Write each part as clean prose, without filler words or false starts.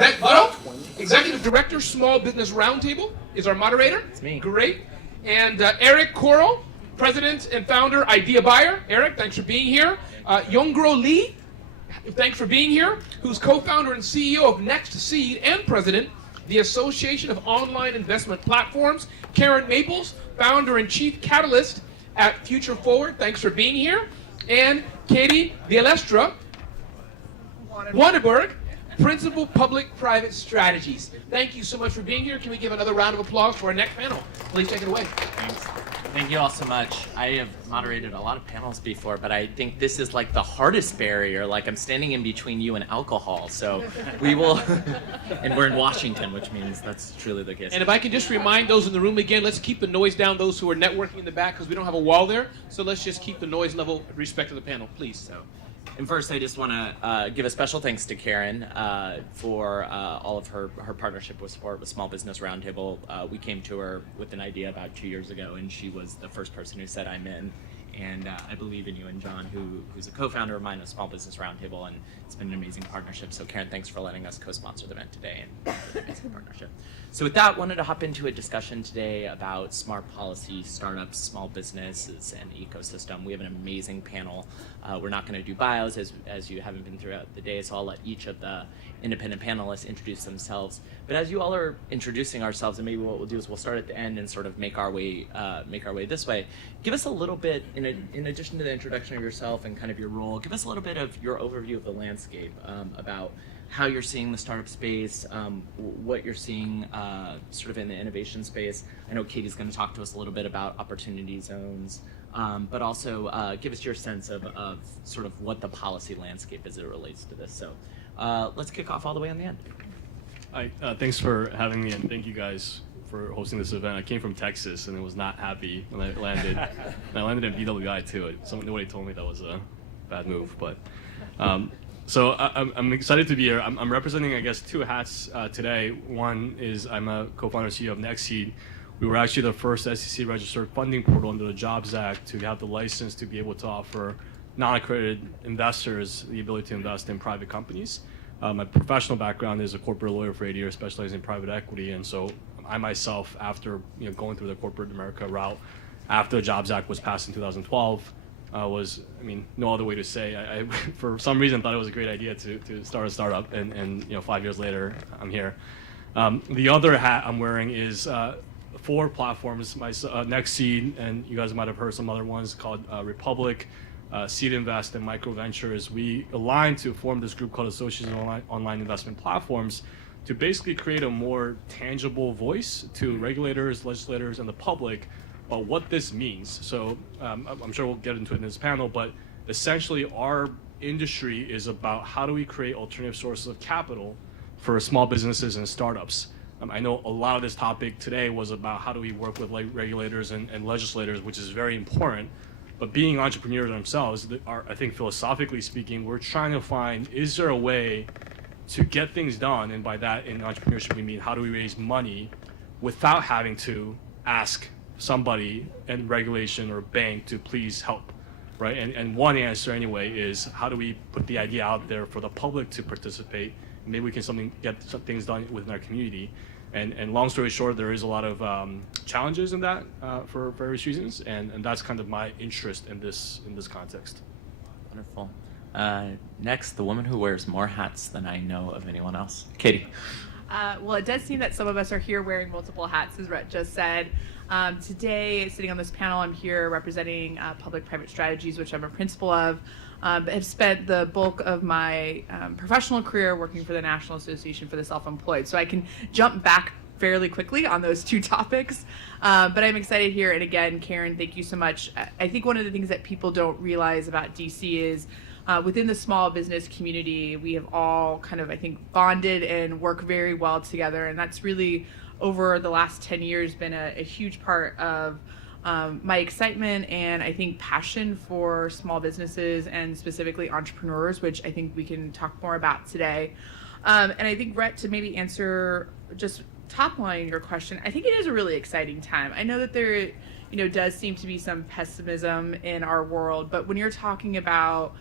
Rhett Buttle, Executive Director, Small Business Roundtable, is our moderator. It's me. Great. And Eric Corl, President and Founder, Idea Buyer. Eric, thanks for being here. Youngro Lee, thanks for being here, who's co-founder and CEO of NextSeed and President, the Association of Online Investment Platforms. Karen Maples, Founder and Chief Catalyst at FutureForward, thanks for being here. And Katie Vlietstra, Wonnenberg, Principal Public-Private Strategies. Thank you so much for being here. Can we give another round of applause for our next panel? Please take it away. Thanks. Thank you all so much. I have moderated a lot of panels before, but I think this is like the hardest barrier. Like I'm standing in between you and alcohol. So we will, and we're in Washington, which means that's truly the case. And if I can just remind those in the room again, let's keep the noise down, those who are networking in the back, because we don't have a wall there. So let's just keep the noise level with respect to the panel, please. And first, I just want to give a special thanks to Karen for all of her partnership with support with Small Business Roundtable. We came to her with an idea about 2 years ago, and she was the first person who said, I'm in. And I believe in you and John, who's a co-founder of mine of Small Business Roundtable, and it's been an amazing partnership. So Karen, thanks for letting us co-sponsor the event today and an amazing partnership. So with that, wanted to hop into a discussion today about smart policy, startups, small businesses, and ecosystem. We have an amazing panel. We're not going to do bios as you haven't been throughout the day, so I'll let each of the independent panelists introduce themselves. But as you all are introducing ourselves, and maybe what we'll do is we'll start at the end and sort of make our way this way. Give us a little bit, in addition to the introduction of yourself and kind of your role, give us a little bit of your overview of the landscape about how you're seeing the startup space, what you're seeing sort of in the innovation space. I know Katie's going to talk to us a little bit about opportunity zones, but also give us your sense of sort of what the policy landscape as it relates to this. So let's kick off all the way on the end. Hi, thanks for having me, and thank you guys for hosting this event. I came from Texas and I was not happy when I landed. And I landed in BWI too. Nobody told me that was a bad move, but so I'm excited to be here. I'm representing, I guess, two hats today. One is I'm a co-founder and CEO of NextSeed. We were actually the first SEC registered funding portal under the Jobs Act to have the license to be able to offer non-accredited investors the ability to invest in private companies. My professional background is a corporate lawyer for 8 years, specializing in private equity, and so I myself, after going through the corporate America route, after the Jobs Act was passed in 2012, no other way to say, I for some reason thought it was a great idea to start a startup, and 5 years later, I'm here. The other hat I'm wearing is 4 platforms, NextSeed, and you guys might have heard some other ones called Republic, Seed Invest, and Micro Ventures. We aligned to form this group called Association of Online Investment Platforms to basically create a more tangible voice to regulators, legislators, and the public about what this means. So I'm sure we'll get into it in this panel, but essentially our industry is about how do we create alternative sources of capital for small businesses and startups. I know a lot of this topic today was about how do we work with regulators and legislators, which is very important. But being entrepreneurs themselves, I think philosophically speaking, we're trying to find, is there a way to get things done? And by that, in entrepreneurship, we mean how do we raise money without having to ask somebody in regulation or bank to please help, right? And one answer anyway is how do we put the idea out there for the public to participate? Maybe we can get some things done within our community. And long story short, there is a lot of challenges in that for various reasons, and that's kind of my interest in this context. Wonderful. Next, the woman who wears more hats than I know of anyone else, Katie. Well, it does seem that some of us are here wearing multiple hats, as Rhett just said. Today, sitting on this panel, I'm here representing public-private strategies, which I'm a principal of. Have spent the bulk of my professional career working for the National Association for the Self-Employed. So I can jump back fairly quickly on those two topics. But I'm excited here. And again, Karen, thank you so much. I think one of the things that people don't realize about DC is within the small business community, we have all kind of, I think, bonded and work very well together. And that's really, over the last 10 years, been a huge part of my excitement and I think passion for small businesses and specifically entrepreneurs, which I think we can talk more about today. And I think, Rhett, to maybe answer just top line your question, I think it is a really exciting time. I know that there does seem to be some pessimism in our world, but when you're talking about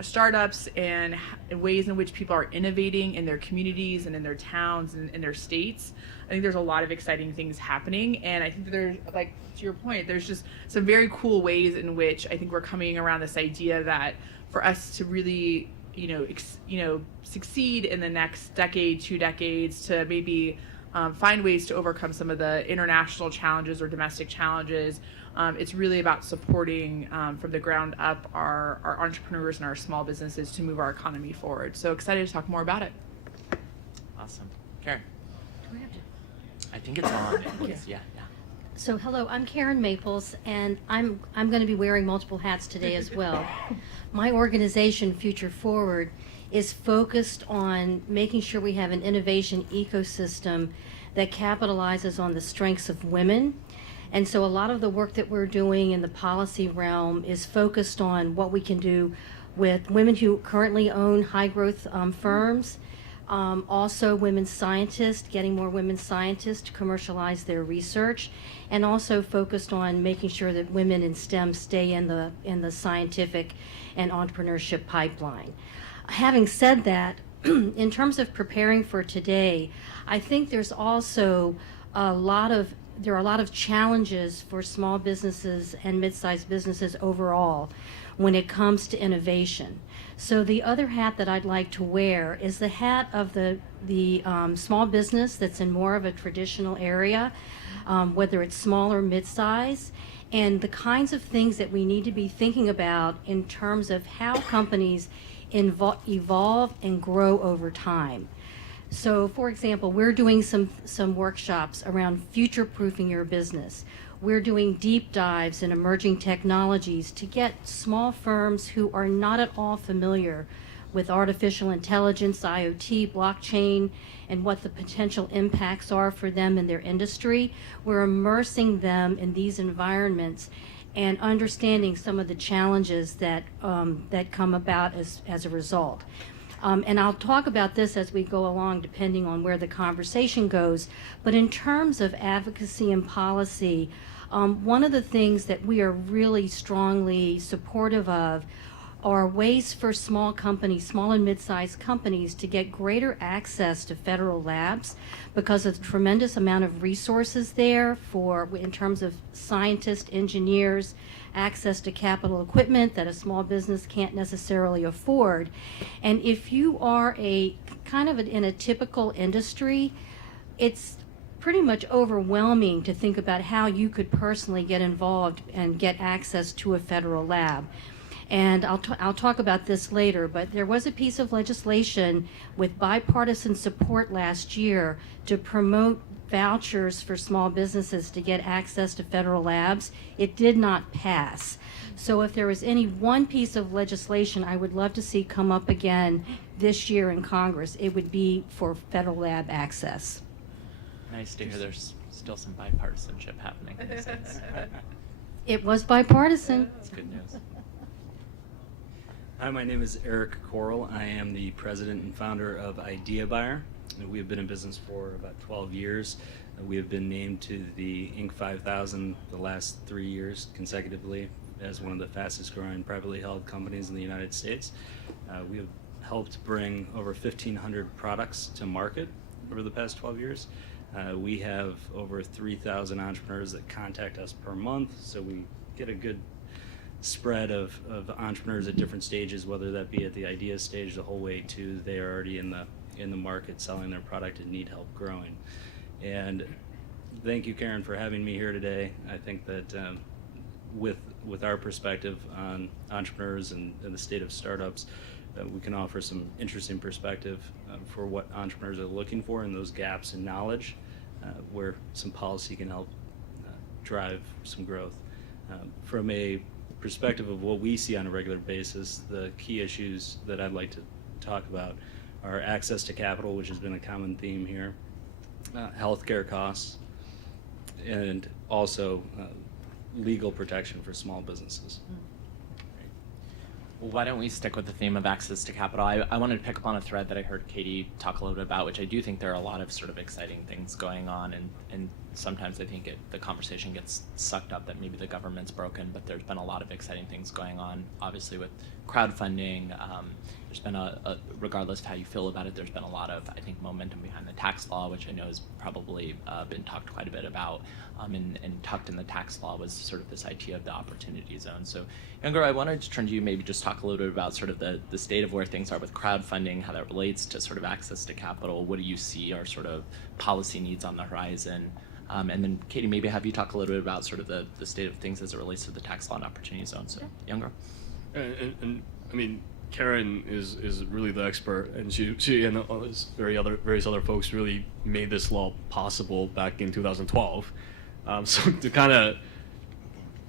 startups and ways in which people are innovating in their communities and in their towns and in their states. I think there's a lot of exciting things happening, and I think that there's, like, to your point, there's just some very cool ways in which I think we're coming around this idea that for us to really, succeed in the next decade, 2 decades, to maybe find ways to overcome some of the international challenges or domestic challenges. It's really about supporting from the ground up our entrepreneurs and our small businesses to move our economy forward. So excited to talk more about it. Awesome. Karen. Do I have to? I think it's on. Yeah. So hello, I'm Karen Maples, and I'm going to be wearing multiple hats today as well. My organization, FutureForward, is focused on making sure we have an innovation ecosystem that capitalizes on the strengths of women. And so a lot of the work that we're doing in the policy realm is focused on what we can do with women who currently own high-growth firms. Also women scientists, getting more women scientists to commercialize their research, and also focused on making sure that women in STEM stay in the scientific and entrepreneurship pipeline. Having said that, in terms of preparing for today, I think there's also there are a lot of challenges for small businesses and mid-sized businesses overall when it comes to innovation. So the other hat that I'd like to wear is the hat of the small business that's in more of a traditional area, whether it's small or mid-size, and the kinds of things that we need to be thinking about in terms of how companies evolve and grow over time. So, for example, we're doing some workshops around future-proofing your business. We're doing deep dives in emerging technologies to get small firms who are not at all familiar with artificial intelligence, IoT, blockchain, and what the potential impacts are for them in their industry. We're immersing them in these environments and understanding some of the challenges that come about as a result. And I'll talk about this as we go along, depending on where the conversation goes. But in terms of advocacy and policy, one of the things that we are really strongly supportive of are ways for small companies, small and mid-sized companies, to get greater access to federal labs because of the tremendous amount of resources there in terms of scientists, engineers, access to capital equipment that a small business can't necessarily afford. And if you are in a typical industry, it's pretty much overwhelming to think about how you could personally get involved and get access to a federal lab. And I'll talk about this later, but there was a piece of legislation with bipartisan support last year to promote vouchers for small businesses to get access to federal labs. It did not pass. So if there was any one piece of legislation I would love to see come up again this year in Congress, it would be for federal lab access. Nice to hear there's still some bipartisanship happening these days. It was bipartisan. That's good news. Hi, my name is Eric Corl. I am the president and founder of Idea Buyer. We have been in business for about 12 years. We have been named to the Inc. 5000 the last 3 years consecutively as one of the fastest growing privately held companies in the United States. We have helped bring over 1,500 products to market over the past 12 years. We have over 3,000 entrepreneurs that contact us per month, so we get a good spread of entrepreneurs at different stages, whether that be at the idea stage the whole way to they are already in the market selling their product and need help growing. And thank you, Karen, for having me here today. I think that with our perspective on entrepreneurs and the state of startups, we can offer some interesting perspective for what entrepreneurs are looking for and those gaps in knowledge where some policy can help drive some growth. From a perspective of what we see on a regular basis, the key issues that I'd like to talk about are access to capital, which has been a common theme here, healthcare costs, and also legal protection for small businesses. Why don't we stick with the theme of access to capital? I wanted to pick up on a thread that I heard Katie talk a little bit about, which I do think there are a lot of sort of exciting things going on, and sometimes I think the conversation gets sucked up that maybe the government's broken, but there's been a lot of exciting things going on, obviously with crowdfunding. There's been regardless of how you feel about it, there's been a lot of, I think, momentum behind the tax law, which I know has probably been talked quite a bit about, and tucked in the tax law was sort of this idea of the opportunity zone. So, Youngro, I wanted to turn to you, maybe just talk a little bit about sort of the state of where things are with crowdfunding, how that relates to sort of access to capital. What do you see are sort of policy needs on the horizon? And then, Katie, maybe have you talk a little bit about sort of the state of things as it relates to the tax law and opportunity zone. So, Youngro. And I mean, Karen is really the expert, and she and various other folks really made this law possible back in 2012. So to kind of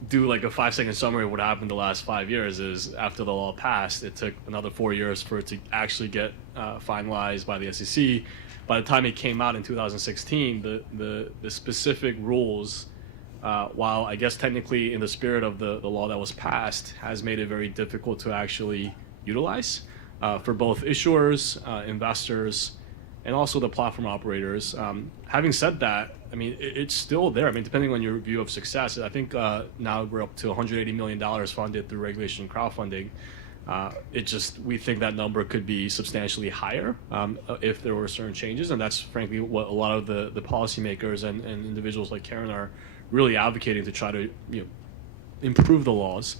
do like a 5-second summary of what happened the last 5 years is, after the law passed, it took another 4 years for it to actually get finalized by the SEC. By the time it came out in 2016, the specific rules, while I guess technically in the spirit of the law that was passed, has made it very difficult to actually utilize for both issuers, investors, and also the platform operators. Having said that, I mean, it's still there. I mean, depending on your view of success, I think now we're up to $180 million funded through regulation and crowdfunding. We think that number could be substantially higher if there were certain changes, and that's frankly what a lot of the policymakers and individuals like Karen are really advocating to try to improve the laws.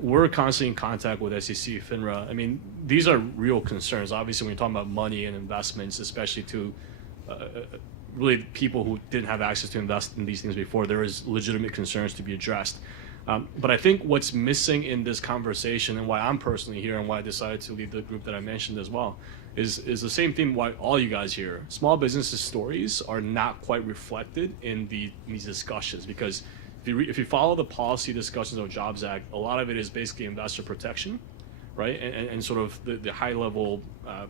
We're constantly in contact with SEC, FINRA. I mean, these are real concerns. Obviously, when you're talking about money and investments, especially to really people who didn't have access to invest in these things before, there is legitimate concerns to be addressed. But I think what's missing in this conversation, and why I'm personally here and why I decided to lead the group that I mentioned as well, is the same theme why all you guys here. Small businesses' stories are not quite reflected in these discussions, because if you follow the policy discussions of Jobs Act, a lot of it is basically investor protection, right? And sort of the high level, I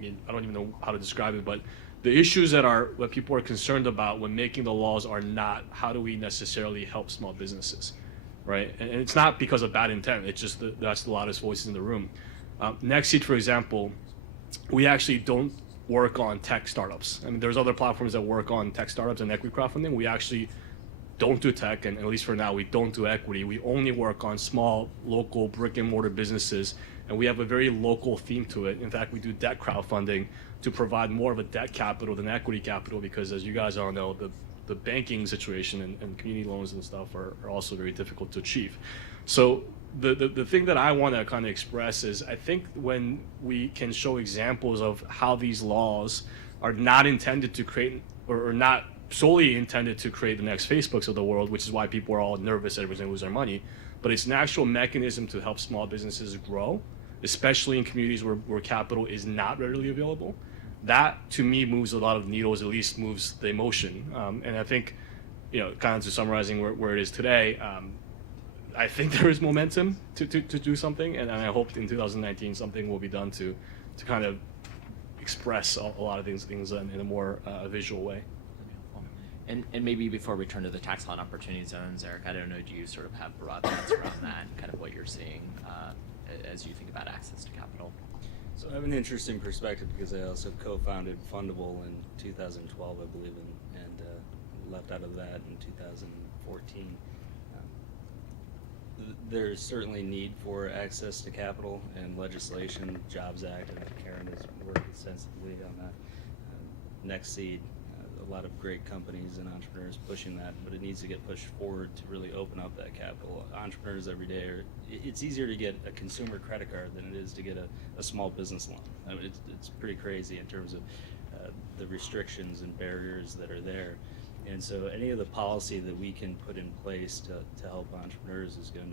mean, I don't even know how to describe it, but the issues what people are concerned about when making the laws are not how do we necessarily help small businesses, right? And it's not because of bad intent, it's just that's the loudest voices in the room. NextSeed, for example, we actually don't work on tech startups. I mean, there's other platforms that work on tech startups and equity crowdfunding. We actually don't do tech, and at least for now, we don't do equity. We only work on small, local, brick and mortar businesses, and we have a very local theme to it. In fact, we do debt crowdfunding to provide more of a debt capital than equity capital, because as you guys all know, the banking situation and community loans and stuff are also very difficult to achieve. So the thing that I want to kind of express is, I think when we can show examples of how these laws are not intended to create, or not solely intended to create the next Facebooks of the world, which is why people are all nervous that everyone's going to lose their money, but it's an actual mechanism to help small businesses grow, especially in communities where capital is not readily available. That, to me, moves a lot of needles, at least moves the emotion. And I think, kind of to summarizing where it is today, I think there is momentum to do something, and I hope in 2019 something will be done to kind of express a lot of these things in a more visual way. And maybe before we turn to the tax law and opportunity zones, Eric, I don't know, do you sort of have broad thoughts around that, and kind of what you're seeing as you think about access to capital? So I have an interesting perspective, because I also co-founded Fundable in 2012, I believe, and left out of that in 2014. There's certainly need for access to capital and legislation, Jobs Act, and Karen has worked extensively on that. NextSeed, a lot of great companies and entrepreneurs pushing that, but it needs to get pushed forward to really open up that capital. Entrepreneurs every day it's easier to get a consumer credit card than it is to get a small business loan. I mean, it's pretty crazy in terms of the restrictions and barriers that are there. And so any of the policy that we can put in place to help entrepreneurs is going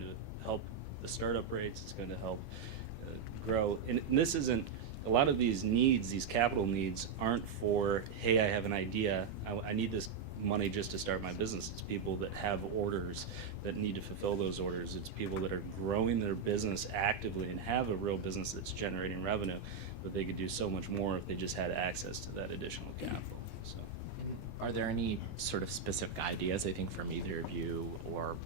to help the startup rates, it's going to help grow. And this isn't, a lot of these needs, these capital needs, aren't for, hey, I have an idea, I need this money just to start my business. It's people that have orders that need to fulfill those orders. It's people that are growing their business actively and have a real business that's generating revenue, but they could do so much more if they just had access to that additional capital. So. Are there any sort of specific ideas, I think, from either of you, or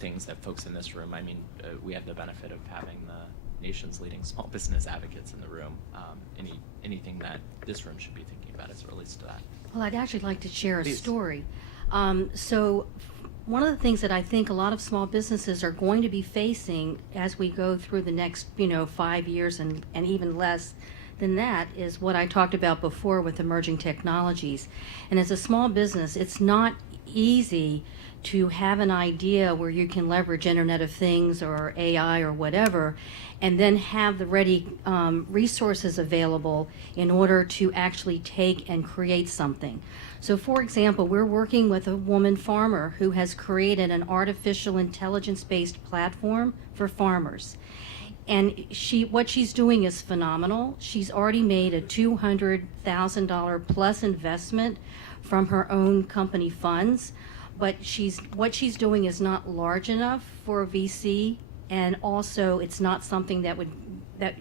things that folks in this room? I mean, we have the benefit of having the nation's leading small business advocates in the room. Anything that this room should be thinking about as it relates to that? Well, I'd actually like to share a Please. story. So one of the things that I think a lot of small businesses are going to be facing as we go through the next, 5 years and even less than that is what I talked about before with emerging technologies. And as a small business, it's not easy to have an idea where you can leverage Internet of Things or AI or whatever, and then have the ready resources available in order to actually take and create something. So for example, we're working with a woman farmer who has created an artificial intelligence-based platform for farmers. And what she's doing is phenomenal. She's already made a $200,000 plus investment from her own company funds, but what she's doing is not large enough for a VC, and also it's not something that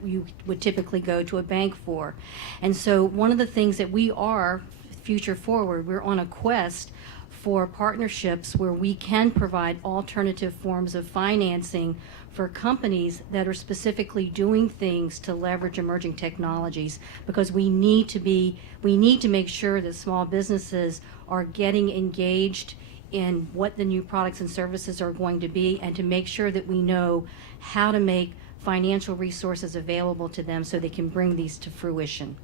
you would typically go to a bank for. And so one of the things that we are, FutureForward, we're on a quest for partnerships where we can provide alternative forms of financing for companies that are specifically doing things to leverage emerging technologies, because we need to make sure that small businesses are getting engaged in what the new products and services are going to be, and to make sure that we know how to make financial resources available to them so they can bring these to fruition.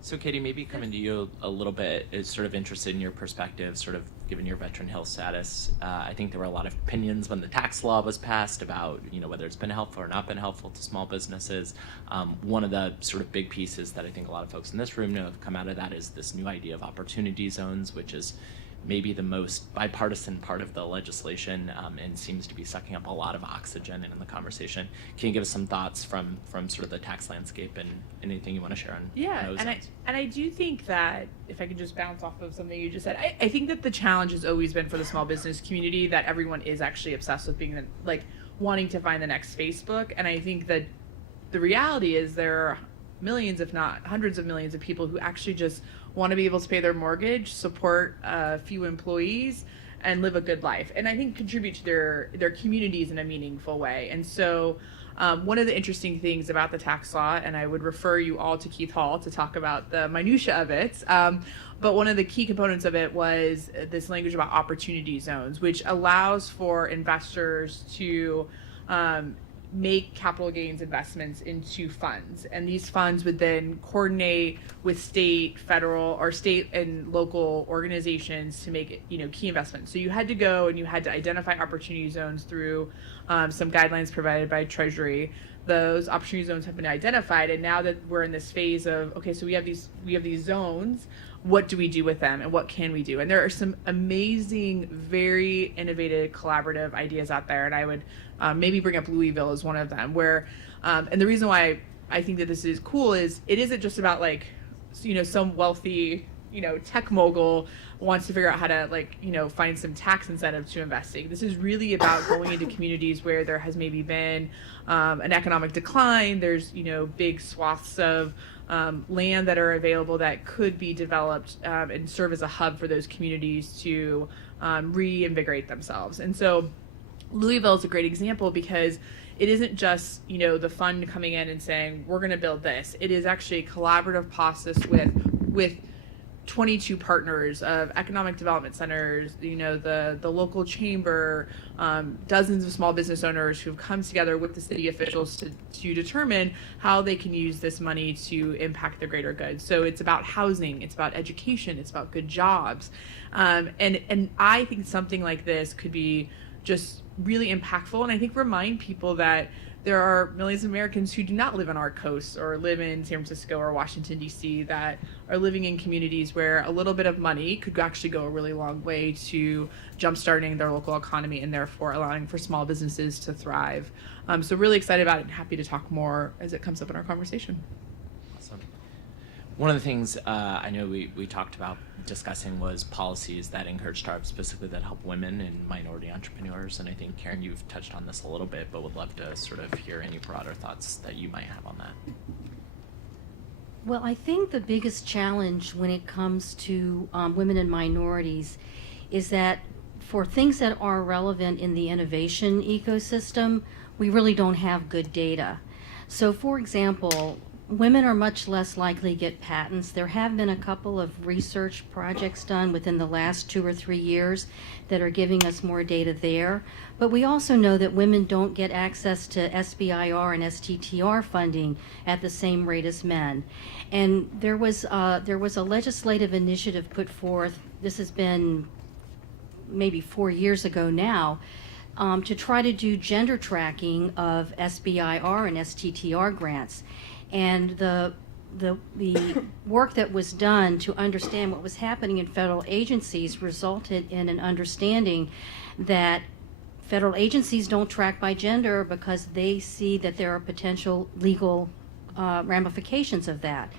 So Katie, maybe coming to you a little bit, is sort of interested in your perspective, sort of given your Veteran Hill status. I think there were a lot of opinions when the tax law was passed about, whether it's been helpful or not been helpful to small businesses. One of the sort of big pieces that I think a lot of folks in this room know have come out of that is this new idea of opportunity zones, which is maybe the most bipartisan part of the legislation, and seems to be sucking up a lot of oxygen in the conversation. Can you give us some thoughts from sort of the tax landscape and anything you want to share on those zones? And I do think that, if I could just bounce off of something you just said, I think that the challenge has always been for the small business community that everyone is actually obsessed with being wanting to find the next Facebook. And I think that the reality is there are millions, if not hundreds of millions of people who actually just want to be able to pay their mortgage, support a few employees, and live a good life, and I think contribute to their communities in a meaningful way. And so one of the interesting things about the tax law, and I would refer you all to Keith Hall to talk about the minutia of it, but one of the key components of it was this language about opportunity zones, which allows for investors to make capital gains investments into funds, and these funds would then coordinate with state, federal, or state and local organizations to make key investments. So you had to go and you had to identify opportunity zones through some guidelines provided by Treasury. Those opportunity zones have been identified, and now that we're in this phase of, okay, so we have these zones, what do we do with them and what can we do? And there are some amazing, very innovative, collaborative ideas out there, and I would maybe bring up Louisville as one of them, where and the reason why I think that this is cool is it isn't just about some wealthy tech mogul wants to figure out how to find some tax incentive to investing. This is really about going into communities where there has maybe been an economic decline. There's big swaths of land that are available that could be developed and serve as a hub for those communities to reinvigorate themselves. And so Louisville is a great example because it isn't just the fund coming in and saying we're going to build this. It is actually a collaborative process with 22 partners of economic development centers, the local chamber, dozens of small business owners who've come together with the city officials to determine how they can use this money to impact the greater good. So it's about housing, it's about education, it's about good jobs, and I think something like this could be just really impactful, and I think remind people that there are millions of Americans who do not live on our coast or live in San Francisco or Washington, D.C. that are living in communities where a little bit of money could actually go a really long way to jumpstarting their local economy and therefore allowing for small businesses to thrive. So really excited about it and happy to talk more as it comes up in our conversation. Awesome. One of the things I know we talked about discussing was policies that encourage startups, specifically that help women and minority entrepreneurs. And I think, Karen, you've touched on this a little bit, but would love to sort of hear any broader thoughts that you might have on that. Well, I think the biggest challenge when it comes to women and minorities is that for things that are relevant in the innovation ecosystem, we really don't have good data. So, for example, women are much less likely to get patents. There have been a couple of research projects done within the last 2 or 3 years that are giving us more data there. But we also know that women don't get access to SBIR and STTR funding at the same rate as men. And there was a legislative initiative put forth, this has been maybe 4 years ago now, to try to do gender tracking of SBIR and STTR grants. And the work that was done to understand what was happening in federal agencies resulted in an understanding that federal agencies don't track by gender because they see that there are potential legal ramifications of that.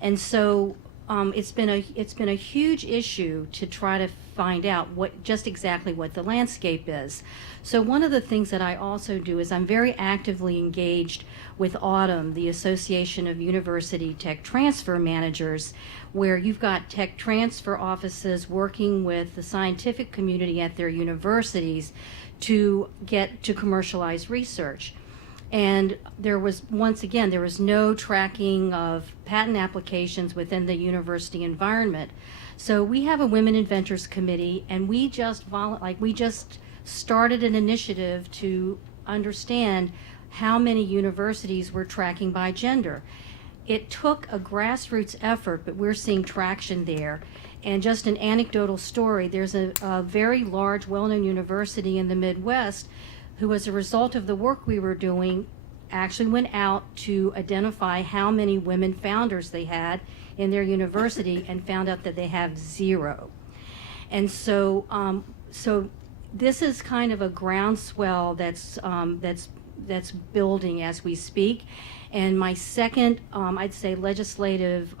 And so it's been a huge issue to try to find out just exactly what the landscape is. So one of the things that I also do is I'm very actively engaged with Autumn, the Association of University Tech Transfer Managers, where you've got tech transfer offices working with the scientific community at their universities to get to commercialize research. And there was no tracking of patent applications within the university environment. So we have a Women Inventors Committee, and we just started an initiative to understand how many universities were tracking by gender. It took a grassroots effort, but we're seeing traction there. And just an anecdotal story, there's a very large, well-known university in the Midwest who, as a result of the work we were doing, actually went out to identify how many women founders they had in their university and found out that they have 0. And so this is kind of a groundswell that's building as we speak. And my second, I'd say, legislative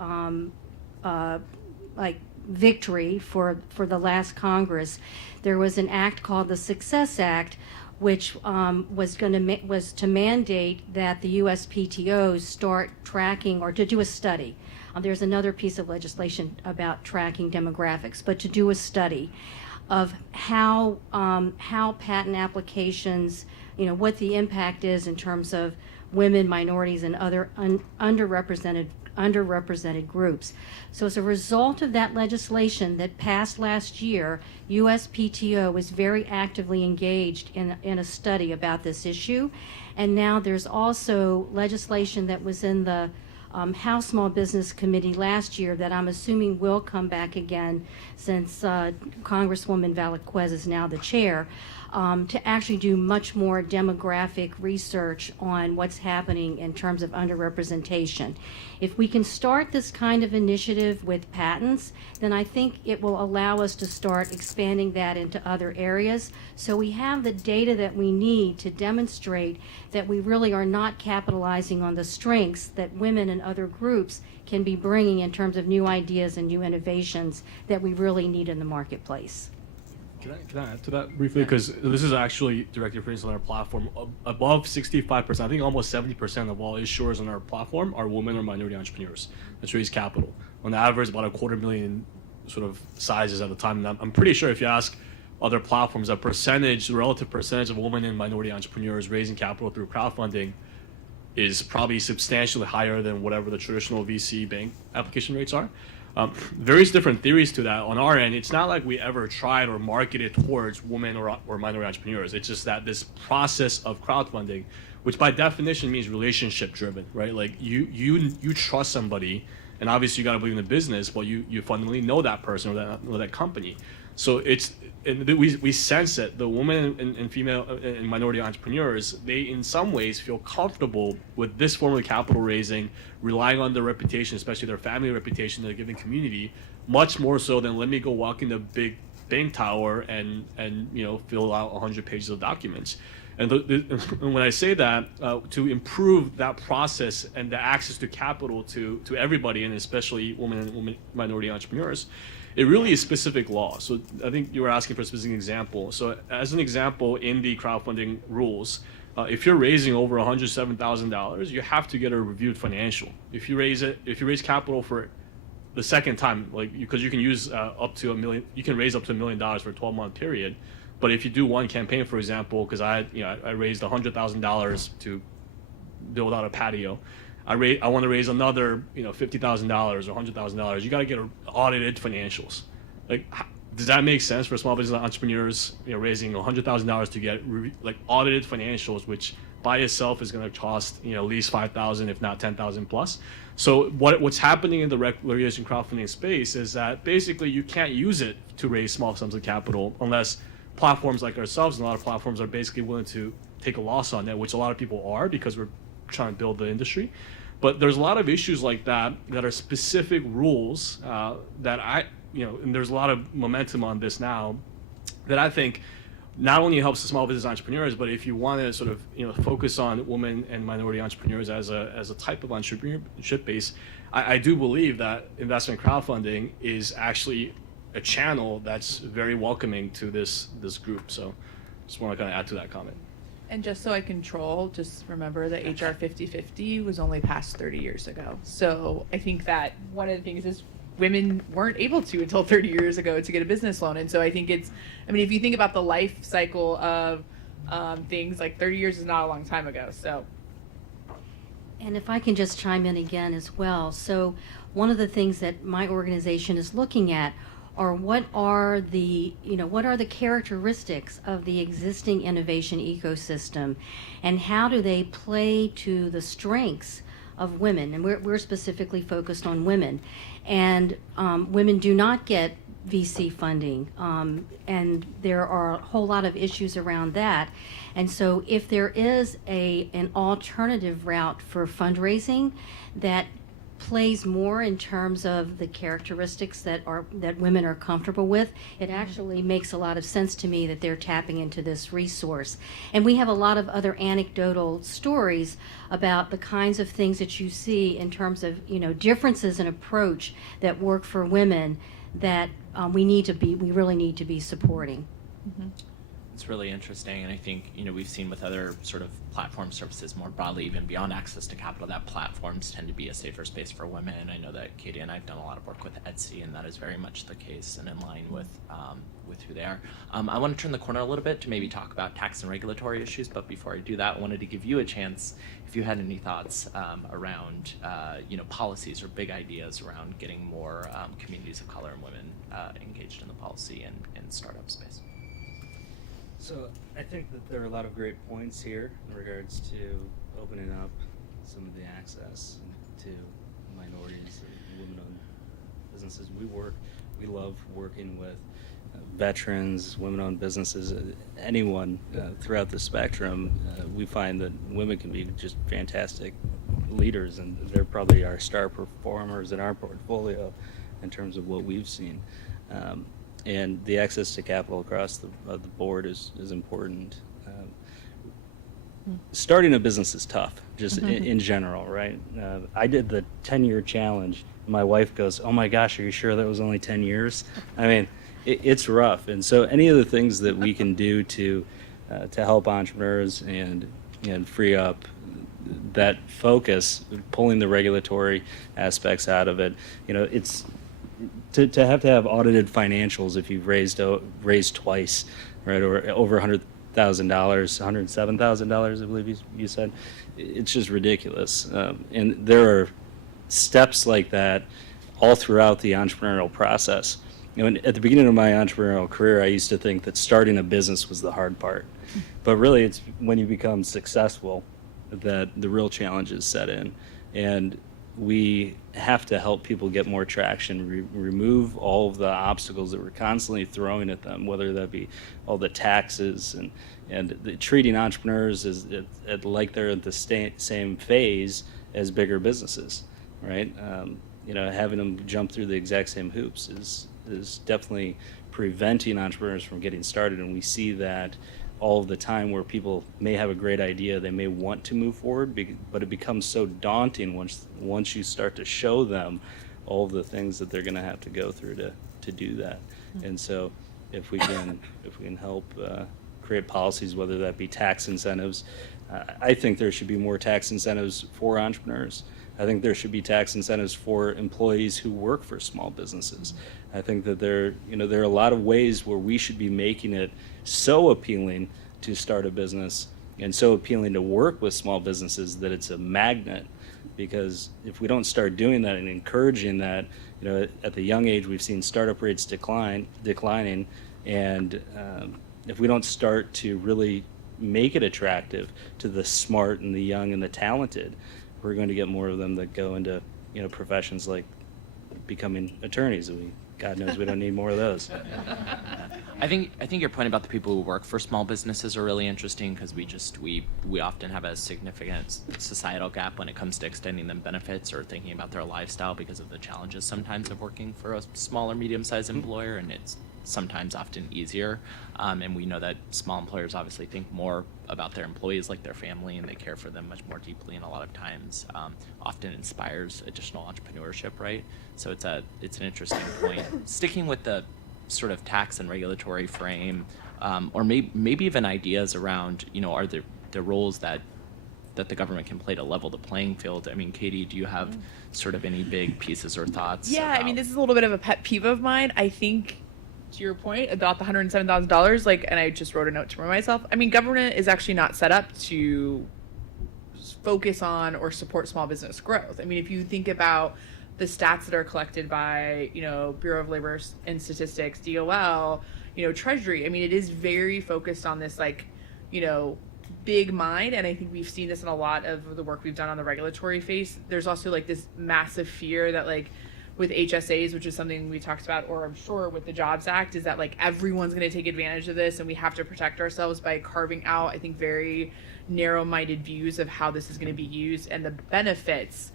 victory for the last Congress, there was an act called the Success Act, which was to mandate that the USPTOs start tracking, or to do a study. There's another piece of legislation about tracking demographics, but to do a study of how patent applications, what the impact is in terms of women, minorities, and other underrepresented groups. So as a result of that legislation that passed last year, USPTO was very actively engaged in a study about this issue. And now there's also legislation that was in the House Small Business Committee last year that I'm assuming will come back again, since Congresswoman Vlietstra is now the chair, to actually do much more demographic research on what's happening in terms of underrepresentation. If we can start this kind of initiative with patents, then I think it will allow us to start expanding that into other areas, so we have the data that we need to demonstrate that we really are not capitalizing on the strengths that women and other groups can be bringing in terms of new ideas and new innovations that we really need in the marketplace. Can I add to that briefly? Because this is actually directly referenced on our platform. Above 65%, I think almost 70% of all issuers on our platform are women or minority entrepreneurs that raise capital. On average, about $250,000 sort of sizes at the time. And I'm pretty sure if you ask other platforms, the relative percentage of women and minority entrepreneurs raising capital through crowdfunding is probably substantially higher than whatever the traditional VC bank application rates are. Various different theories to that. On our end, it's not like we ever tried or marketed towards women or minority entrepreneurs. It's just that this process of crowdfunding, which by definition means relationship driven, right? Like you trust somebody, and obviously you got to believe in the business, but you fundamentally know that person or that company. So we sense it. The women and female and minority entrepreneurs, they in some ways feel comfortable with this form of capital raising, relying on their reputation, especially their family reputation in a given community, much more so than let me go walk in the big bank tower and fill out 100 pages of documents. And when I say that, to improve that process and the access to capital to everybody, and especially women and minority entrepreneurs, it really is specific law. So I think you were asking for a specific example. So as an example, in the crowdfunding rules, if you're raising over $107,000, you have to get a reviewed financial. If you raise capital for the second time, like because you can use up to $1 million, you can raise up to $1 million for a 12-month period. But if you do one campaign, for example, because I raised $100,000 to build out a patio, I want to raise another $50,000 or $100,000. You got to get audited financials. Like, does that make sense for small business entrepreneurs? Raising $100,000 to get audited financials, which by itself is going to cost at least $5,000, if not $10,000 plus. So what's happening in the recreation crowdfunding space is that basically you can't use it to raise small sums of capital unless platforms like ourselves and a lot of platforms are basically willing to take a loss on that, which a lot of people are because we're trying to build the industry. But there's a lot of issues like that are specific rules that and there's a lot of momentum on this now that I think not only helps the small business entrepreneurs, but if you want to sort of focus on women and minority entrepreneurs as a type of entrepreneurship base, I do believe that investment crowdfunding is actually a channel that's very welcoming to this group. So just want to kind of add to that comment. And just so I control, just remember that HR 5050 was only passed 30 years ago. So I think that one of the things is women weren't able to until 30 years ago to get a business loan. And so I think if you think about the life cycle of things, like 30 years is not a long time ago. So. And if I can just chime in again as well. So one of the things that my organization is looking at are what are the characteristics of the existing innovation ecosystem, and how do they play to the strengths of women? And we're specifically focused on women, and women do not get VC funding, and there are a whole lot of issues around that. And so if there is an alternative route for fundraising that plays more in terms of the characteristics that women are comfortable with, it actually makes a lot of sense to me that they're tapping into this resource. And we have a lot of other anecdotal stories about the kinds of things that you see in terms of differences in approach that work for women that we really need to be supporting. Mm-hmm. It's really interesting, and I think we've seen with other sort of platform services more broadly, even beyond access to capital, that platforms tend to be a safer space for women. I know that Katie and I have done a lot of work with Etsy, and that is very much the case and in line with who they are. I want to turn the corner a little bit to maybe talk about tax and regulatory issues, but before I do that, I wanted to give you a chance if you had any thoughts around policies or big ideas around getting more communities of color and women engaged in the policy and startup space. So I think that there are a lot of great points here in regards to opening up some of the access to minorities and women-owned businesses. We love working with veterans, women-owned businesses, anyone throughout the spectrum. We find that women can be just fantastic leaders, and they're probably our star performers in our portfolio in terms of what we've seen. And the access to capital across the board is important. Starting a business is tough, just in general, right? I did the 10-year challenge. My wife goes, "Oh my gosh, are you sure that was only 10 years?" I mean, it's rough. And so any of the things that we can do to help entrepreneurs and free up that focus, pulling the regulatory aspects out of it, it's to have audited financials if you've raised twice, right, or over $100,000, $107,000, I believe you said. It's just ridiculous. And there are steps like that all throughout the entrepreneurial process. At the beginning of my entrepreneurial career, I used to think that starting a business was the hard part. But really, it's when you become successful that the real challenges set in. And we have to help people get more traction, remove all of the obstacles that we're constantly throwing at them, whether that be all the taxes and treating entrepreneurs as like they're at the same phase as bigger businesses, right? Having them jump through the exact same hoops is definitely preventing entrepreneurs from getting started, and we see that all of the time where people may have a great idea, they may want to move forward, but it becomes so daunting once you start to show them all of the things that they're going to have to go through to do that. And so if we can help create policies, whether that be tax incentives I think there should be more tax incentives for entrepreneurs. I think there should be tax incentives for employees who work for small businesses. I think that there are a lot of ways where we should be making it so appealing to start a business and so appealing to work with small businesses that it's a magnet. Because if we don't start doing that and encouraging that, at the young age we've seen startup rates declining, and if we don't start to really make it attractive to the smart and the young and the talented, we're going to get more of them that go into professions like becoming attorneys. God knows we don't need more of those. I think your point about the people who work for small businesses are really interesting, because we often have a significant societal gap when it comes to extending them benefits or thinking about their lifestyle because of the challenges sometimes of working for a small or medium-sized employer, and it's sometimes often easier. And we know that small employers obviously think more about their employees like their family, and they care for them much more deeply, and a lot of times often inspires additional entrepreneurship, right? So it's an interesting point. Sticking with the sort of tax and regulatory frame, or maybe even ideas around, are there roles that the government can play to level the playing field? I mean, Katie, do you have sort of any big pieces or thoughts? Yeah, I mean, this is a little bit of a pet peeve of mine. I think, to your point about the $107,000, and I just wrote a note to remind myself, I mean, government is actually not set up to focus on or support small business growth. I mean, if you think about the stats that are collected by, Bureau of Labor and Statistics, DOL, Treasury, I mean, it is very focused on this, big mind. And I think we've seen this in a lot of the work we've done on the regulatory face. There's also this massive fear that with HSAs, which is something we talked about, or I'm sure with the Jobs Act, is that everyone's going to take advantage of this, and we have to protect ourselves by carving out, I think, very narrow-minded views of how this is going to be used and the benefits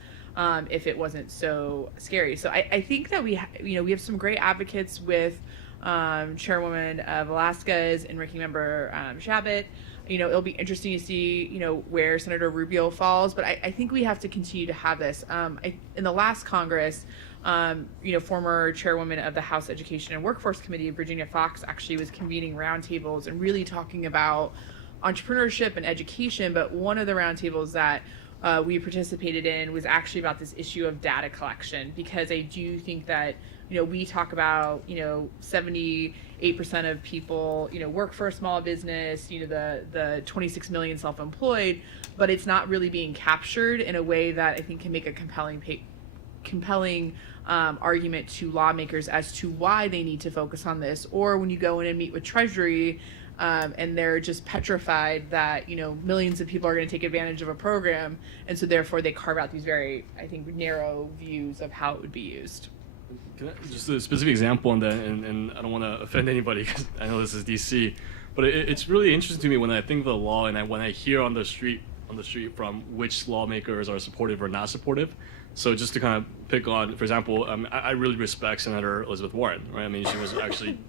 if it wasn't so scary. So I think that we have some great advocates with Chairwoman Velasquez and Ranking Member Shabbat. It'll be interesting to see, where Senator Rubio falls, but I think we have to continue to have this. In the last Congress, former chairwoman of the House Education and Workforce Committee, Virginia Fox, actually was convening roundtables and really talking about entrepreneurship and education. But one of the roundtables that we participated in was actually about this issue of data collection, because I do think that, we talk about, 78% of people, work for a small business, the 26 million self-employed, but it's not really being captured in a way that I think can make a compelling argument to lawmakers as to why they need to focus on this. Or when you go in and meet with Treasury, and they're just petrified that millions of people are going to take advantage of a program, and so therefore they carve out these very, I think, narrow views of how it would be used. Just a specific example on that, and I don't want to offend anybody because I know this is DC, but it's really interesting to me when I think of the law and when I hear on the street from which lawmakers are supportive or not supportive. So just to kind of pick on, for example, I really respect Senator Elizabeth Warren, right? I mean, she was actually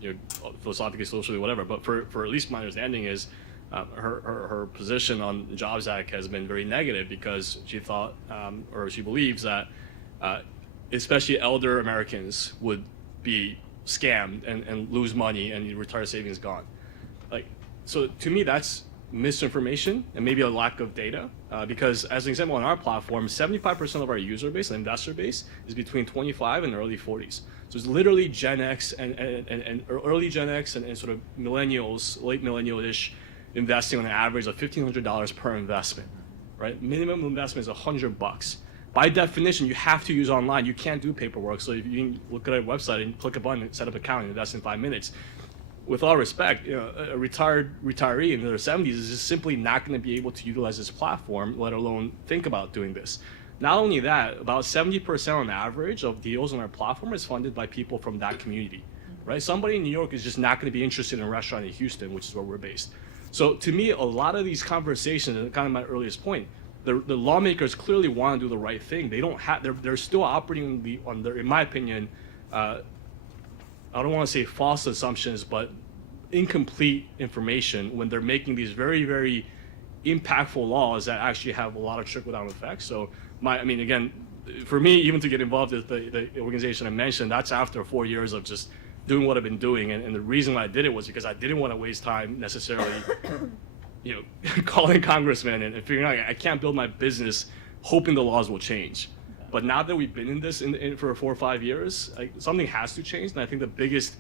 philosophically, socially, whatever. But for at least my understanding is her position on the Jobs Act has been very negative, because she thought or she believes that especially elder Americans would be scammed and lose money and your retirement savings gone. So to me, that's misinformation and maybe a lack of data, because as an example, on our platform, 75% of our user base and investor base is between 25 and early 40s. So it's literally Gen X and early Gen X and sort of millennials, late millennial-ish, investing on an average of $1,500 per investment, right? Minimum investment is $100. By definition, you have to use online. You can't do paperwork. So if you can look at a website and click a button and set up an account and invest in 5 minutes. With all respect, a retiree in their 70s is just simply not going to be able to utilize this platform, let alone think about doing this. Not only that, about 70% on average of deals on our platform is funded by people from that community, right? Somebody in New York is just not going to be interested in a restaurant in Houston, which is where we're based. So to me, a lot of these conversations, and kind of my earliest point, the lawmakers clearly want to do the right thing. They don't have, they're still operating on their, in my opinion, I don't want to say false assumptions, but incomplete information when they're making these very, very impactful laws that actually have a lot of trickle-down effects. So, again, for me, even to get involved with the organization I mentioned, that's after 4 years of just doing what I've been doing. And the reason why I did it was because I didn't want to waste time necessarily calling congressmen and figuring out I can't build my business hoping the laws will change. But now that we've been in this for 4 or 5 years, something has to change. And I think the biggest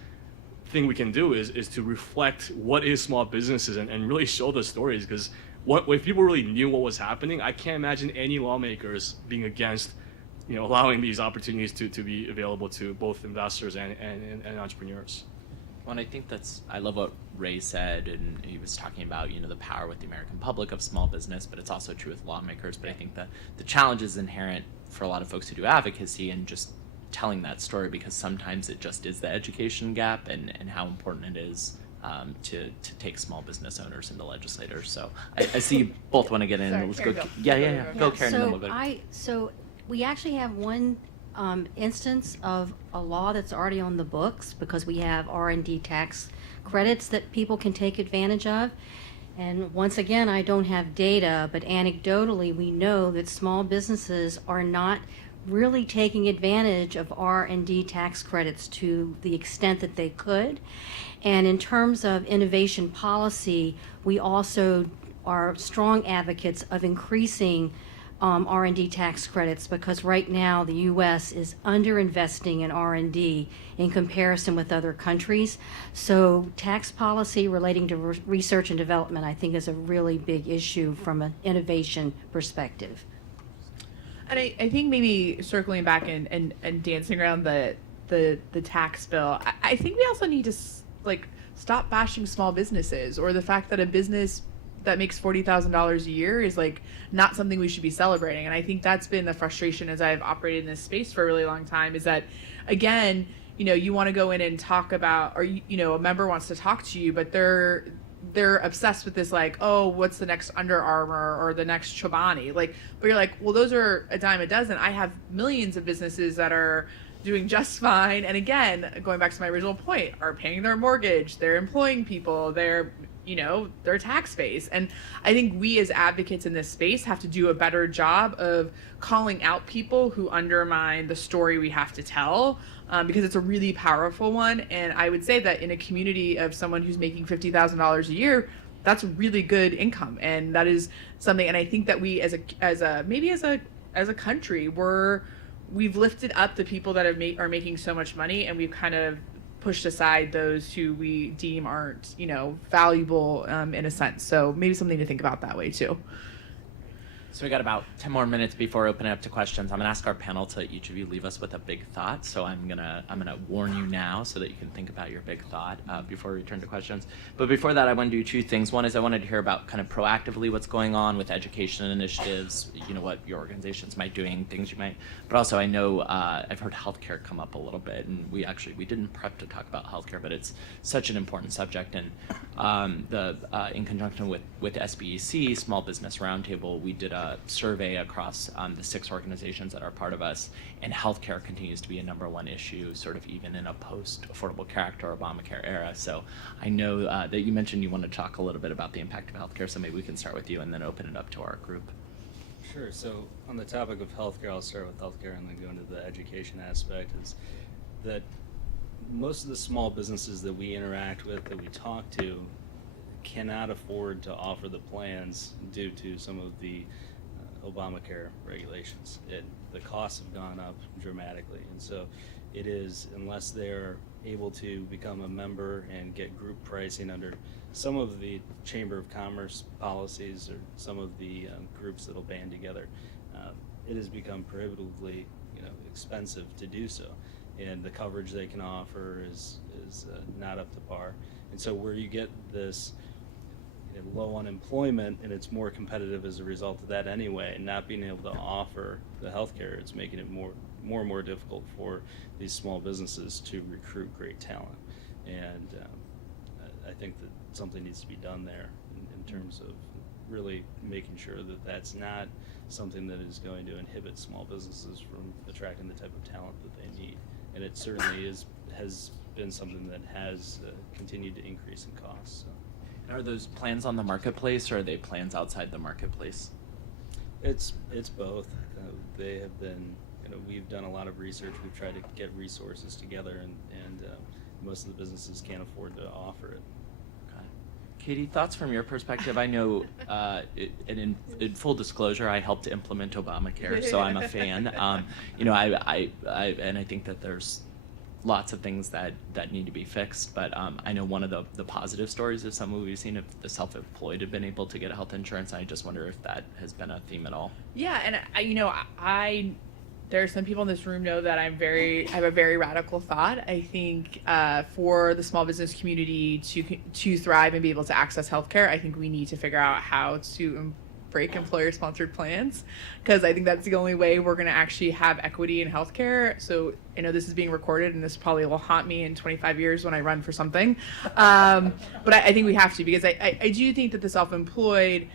thing we can do is to reflect what is small businesses and really show the stories. Because if people really knew what was happening, I can't imagine any lawmakers being against allowing these opportunities to be available to both investors and entrepreneurs. Well, and I think I love what Ray said, and he was talking about, the power with the American public of small business, but it's also true with lawmakers. But I think the challenge is inherent for a lot of folks who do advocacy and just telling that story, because sometimes it just is the education gap and how important it is to take small business owners into legislators. So I see you both want to get in. Sorry, Let's Karen, go. go. Yeah. Go, Karen. and then we'll go. So we actually have one instance of a law that's already on the books, because we have R&D tax credits that people can take advantage of. And once again, I don't have data, but anecdotally we know that small businesses are not really taking advantage of R&D tax credits to the extent that they could. And in terms of innovation policy, we also are strong advocates of increasing R&D tax credits, because right now the U.S. is underinvesting in R&D in comparison with other countries. So tax policy relating to research and development, I think, is a really big issue from an innovation perspective. And I think maybe circling back and dancing around the tax bill, I think we also need to stop bashing small businesses, or the fact that a business that makes $40,000 a year is not something we should be celebrating. And I think that's been the frustration as I've operated in this space for a really long time, is that, again, you want to go in and talk about, or a member wants to talk to you, but they're obsessed with this, oh, what's the next Under Armour or the next Chobani, but you're like, well, those are a dime a dozen. I have millions of businesses that are doing just fine, and again, going back to my original point, are paying their mortgage, they're employing people, they're their tax base. And I think we as advocates in this space have to do a better job of calling out people who undermine the story we have to tell, because it's a really powerful one. And I would say that in a community of someone who's making $50,000 a year, that's really good income. And that is something, and I think that we as a country, we've lifted up the people that are making so much money, and we've kind of pushed aside those who we deem aren't, valuable in a sense. So maybe something to think about that way too. So we got about 10 more minutes before opening up to questions. I'm gonna ask our panel to each of you leave us with a big thought. So I'm gonna warn you now so that you can think about your big thought before we turn to questions. But before that, I want to do 2 things. One is I wanted to hear about kind of proactively what's going on with education initiatives, what your organizations might doing, things you might. But also I know I've heard healthcare come up a little bit, and we didn't prep to talk about healthcare, but it's such an important subject. And in conjunction with SBEC, Small Business Roundtable, we did a survey across the 6 organizations that are part of us, and healthcare continues to be a #1 issue, sort of even in a post-Affordable Care Act or Obamacare era. So I know that you mentioned you want to talk a little bit about the impact of healthcare, so maybe we can start with you and then open it up to our group. Sure. So on the topic of healthcare, I'll start with healthcare and then go into the education aspect. Is that most of the small businesses that we interact with, that we talk to, cannot afford to offer the plans due to some of the Obamacare regulations. The costs have gone up dramatically, and so it is, unless they're able to become a member and get group pricing under some of the Chamber of Commerce policies or some of the groups that'll band together, it has become prohibitively expensive to do so, and the coverage they can offer is not up to par. And so where you get this low unemployment, and it's more competitive as a result of that anyway, and not being able to offer the healthcare, it's making it more and more difficult for these small businesses to recruit great talent. And I think that something needs to be done there in terms of really making sure that that's not something that is going to inhibit small businesses from attracting the type of talent that they need. And it certainly has been something that has continued to increase in costs. So. Are those plans on the marketplace, or are they plans outside the marketplace? It's both. They have been, we've done a lot of research. We've tried to get resources together, and most of the businesses can't afford to offer it. Okay. Katie, thoughts from your perspective? I know, and in full disclosure, I helped implement Obamacare, so I'm a fan. You know, I think that there's lots of things that need to be fixed, but I know one of the positive stories is some we've seen if the self-employed have been able to get health insurance. I just wonder if that has been a theme at all. Yeah, and I there are some people in this room know that I have a very radical thought. I think for the small business community to thrive and be able to access healthcare, I think we need to figure out how to break employer-sponsored plans, because I think that's the only way we're going to actually have equity in healthcare. So I know this is being recorded, and this probably will haunt me in 25 years when I run for something. But I think we have to, because I do think that the self-employed,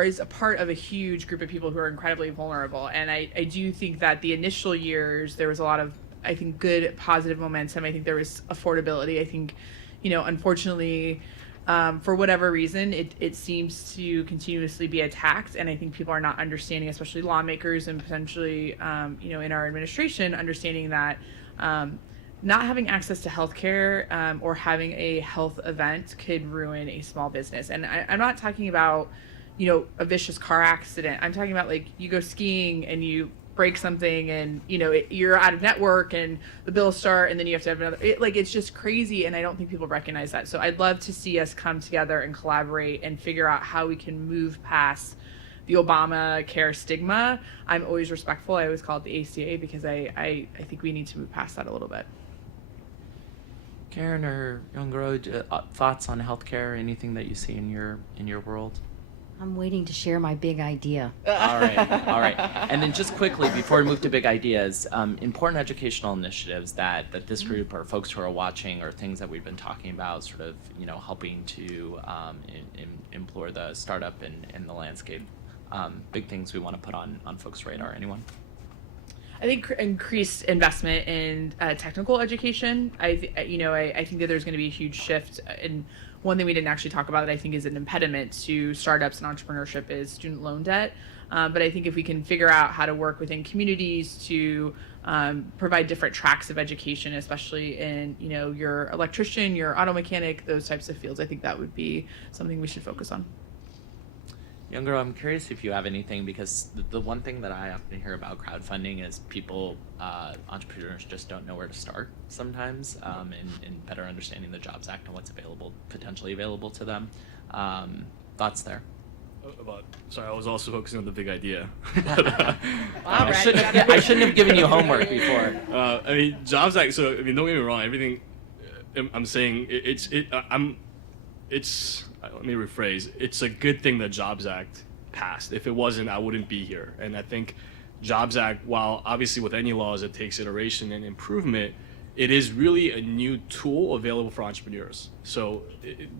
is a part of a huge group of people who are incredibly vulnerable. And I do think that the initial years, there was a lot of, I think, good, positive momentum. I think there was affordability. I think, unfortunately, for whatever reason, it seems to continuously be attacked. And I think people are not understanding, especially lawmakers and potentially, in our administration, understanding that not having access to healthcare or having a health event could ruin a small business. And I'm not talking about a vicious car accident. I'm talking about, like, you go skiing and you break something and, you're out of network and the bills start and then you have to have another. It's just crazy, and I don't think people recognize that. So I'd love to see us come together and collaborate and figure out how we can move past the Obamacare stigma. I'm always respectful. I always call it the ACA, because I think we need to move past that a little bit. Karen or Youngro, thoughts on healthcare? Anything that you see in your world? I'm waiting to share my big idea. All right. And then just quickly, before we move to big ideas, important educational initiatives that this group or folks who are watching, or things that we've been talking about, sort of, helping to implore the startup and the landscape. Big things we want to put on folks' radar. Anyone? I think increased investment in technical education. I think that there's going to be a huge shift. And one thing we didn't actually talk about that I think is an impediment to startups and entrepreneurship is student loan debt. But I think if we can figure out how to work within communities to provide different tracks of education, especially in your electrician, your auto mechanic, those types of fields, I think that would be something we should focus on. Youngro, I'm curious if you have anything, because the one thing that I often hear about crowdfunding is people, entrepreneurs just don't know where to start sometimes, in better understanding the Jobs Act and what's potentially available to them. Thoughts there? Sorry, I was also focusing on the big idea. I shouldn't have given you homework before. Jobs Act. So, don't get me wrong. Everything I'm saying, let me rephrase. It's a good thing that Jobs Act passed. If it wasn't, I wouldn't be here. And I think Jobs Act, while obviously with any laws it takes iteration and improvement, it is really a new tool available for entrepreneurs. So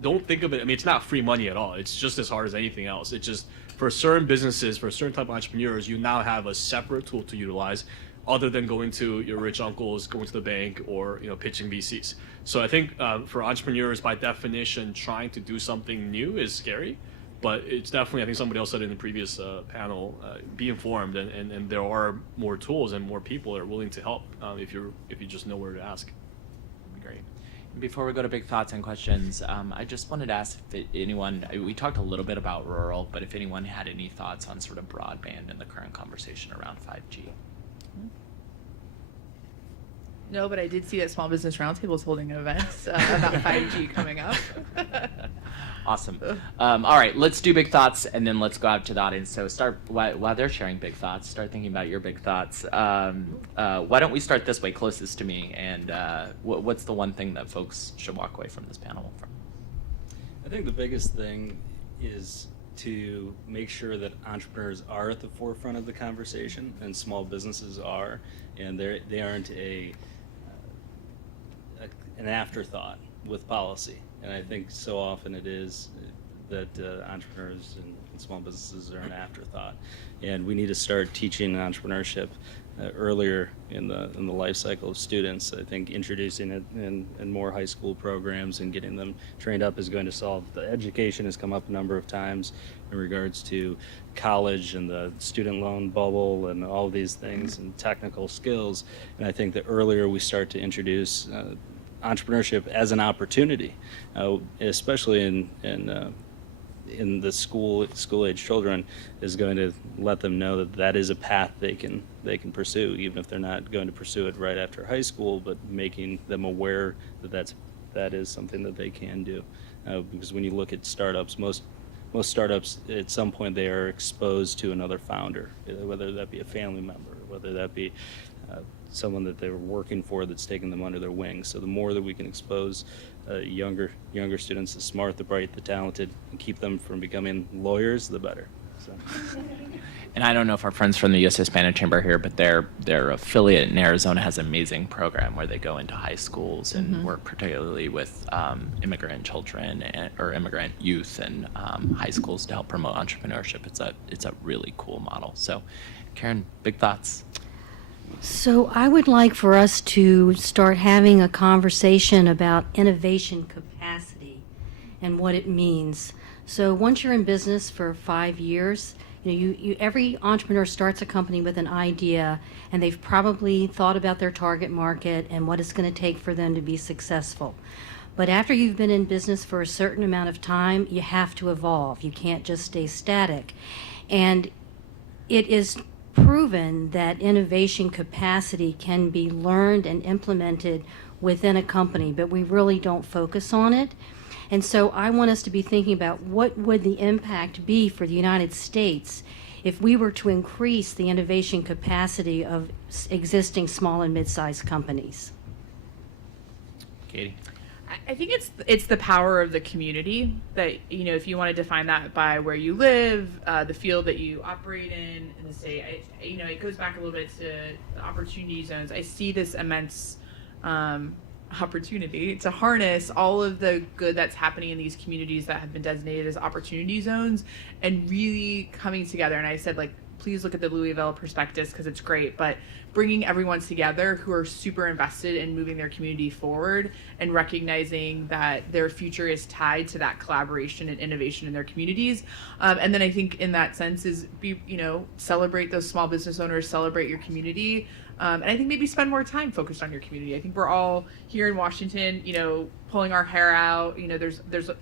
don't think of it, it's not free money at all. It's just as hard as anything else. It's just for certain businesses, for certain type of entrepreneurs, you now have a separate tool to utilize, other than going to your rich uncles, going to the bank, or pitching VCs. So I think for entrepreneurs, by definition, trying to do something new is scary, but it's definitely, I think somebody else said in the previous panel, be informed, and there are more tools and more people that are willing to help if you just know where to ask. Great. Before we go to big thoughts and questions, I just wanted to ask if we talked a little bit about rural, but if anyone had any thoughts on sort of broadband and the current conversation around 5G. No, but I did see that Small Business Roundtable is holding events about 5G coming up. Awesome. All right, let's do big thoughts, and then let's go out to the audience. So start, while they're sharing big thoughts, start thinking about your big thoughts. Why don't we start this way, closest to me, and what's the one thing that folks should walk away from this panel from? I think the biggest thing is to make sure that entrepreneurs are at the forefront of the conversation, and small businesses are, and they aren't an afterthought with policy. And I think so often it is that entrepreneurs and small businesses are an afterthought, and we need to start teaching entrepreneurship earlier in the life cycle of students. I think introducing it in more high school programs and getting them trained up is going to solve. The education has come up a number of times in regards to college and the student loan bubble and all these things and technical skills. And I think the earlier we start to introduce entrepreneurship as an opportunity, especially in the school age children, is going to let them know that that is a path they can pursue, even if they're not going to pursue it right after high school, but making them aware that that is something that they can do. Because when you look at startups, most startups at some point they are exposed to another founder, whether that be a family member, whether that be someone that they were working for that's taking them under their wings. So the more that we can expose younger students, the smart, the bright, the talented, and keep them from becoming lawyers, the better. So. And I don't know if our friends from the U.S. Hispanic Chamber are here, but their affiliate in Arizona has an amazing program where they go into high schools and work particularly with immigrant children or immigrant youth and high schools to help promote entrepreneurship. It's a really cool model. So, Karen, big thoughts. So I would like for us to start having a conversation about innovation capacity and what it means. So once you're in business for 5 years, every entrepreneur starts a company with an idea, and they've probably thought about their target market and what it's going to take for them to be successful. But after you've been in business for a certain amount of time, you have to evolve. You can't just stay static. And it is proven that innovation capacity can be learned and implemented within a company, but we really don't focus on it. And so I want us to be thinking about what would the impact be for the United States if we were to increase the innovation capacity of existing small and mid-sized companies. Katie? I think it's the power of the community that, if you want to define that by where you live, the field that you operate in the state, it goes back a little bit to the opportunity zones. I see this immense opportunity to harness all of the good that's happening in these communities that have been designated as opportunity zones and really coming together. And I said, please look at the Louisville prospectus because it's great, but bringing everyone together who are super invested in moving their community forward and recognizing that their future is tied to that collaboration and innovation in their communities. And then I think in that sense is celebrate those small business owners, celebrate your community. And I think maybe spend more time focused on your community. I think we're all here in Washington, pulling our hair out.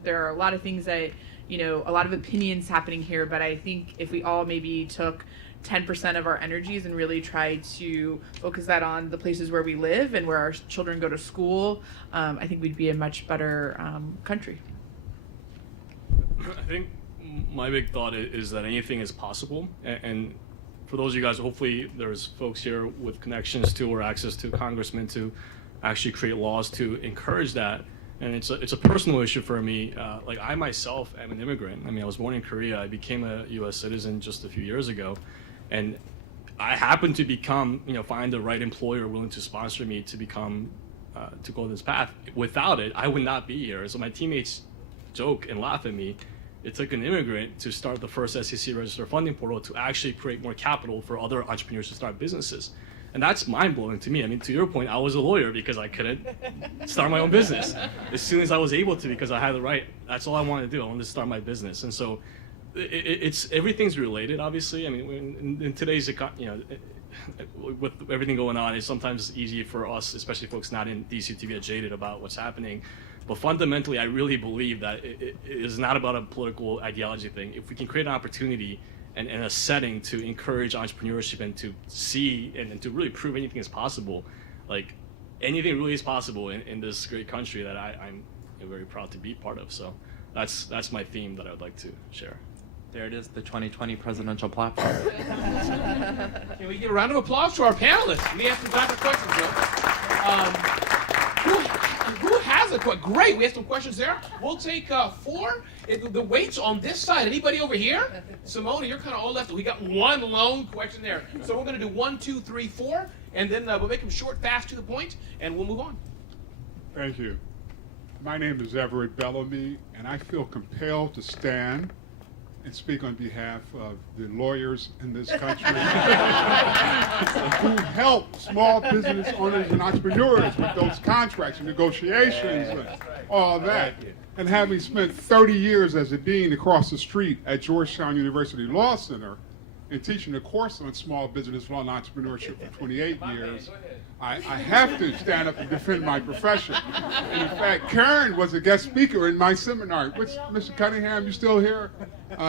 There are a lot of things that, a lot of opinions happening here, but I think if we all maybe took 10% of our energies and really tried to focus that on the places where we live and where our children go to school, I think we'd be a much better country. I think my big thought is that anything is possible, and for those of you guys, hopefully there's folks here with connections to or access to congressmen to actually create laws to encourage that. And it's a personal issue for me. I myself am an immigrant. I was born in Korea. I became a U.S. citizen just a few years ago, and I happened to find the right employer willing to sponsor me to to go this path. Without it, I would not be here. So my teammates joke and laugh at me. It took an immigrant to start the first SEC registered funding portal to actually create more capital for other entrepreneurs to start businesses. And that's mind-blowing to me. To your point, I was a lawyer because I couldn't start my own business. As soon as I was able to, because I had the right, that's all I wanted to do. I wanted to start my business. And so it's everything's related, obviously. In today's, with everything going on, it's sometimes easy for us, especially folks not in DC, to get jaded about what's happening. But fundamentally, I really believe that it is not about a political ideology thing. If we can create an opportunity and a setting to encourage entrepreneurship and to see and to really prove anything is possible, anything really is possible in this great country that I'm very proud to be part of. So that's my theme that I would like to share. There it is, the 2020 presidential platform. Can we give a round of applause to our panelists? We have some time for questions, who has a question? Great, we have some questions there. We'll take 4. The weight's on this side. Anybody over here? Simone, you're kind of all left. We got one lone question there. So we're going to do 1, 2, 3, 4, and then we'll make them short, fast, to the point, and we'll move on. Thank you. My name is Everett Bellamy, and I feel compelled to stand and speak on behalf of the lawyers in this country who help small business owners and entrepreneurs with those contracts and negotiations and all that. And having spent 30 years as a dean across the street at Georgetown University Law Center, and teaching a course on small business law and entrepreneurship for 28 years, I have to stand up and defend my profession. And in fact, Karen was a guest speaker in my seminar. Mr. Cunningham, you still here?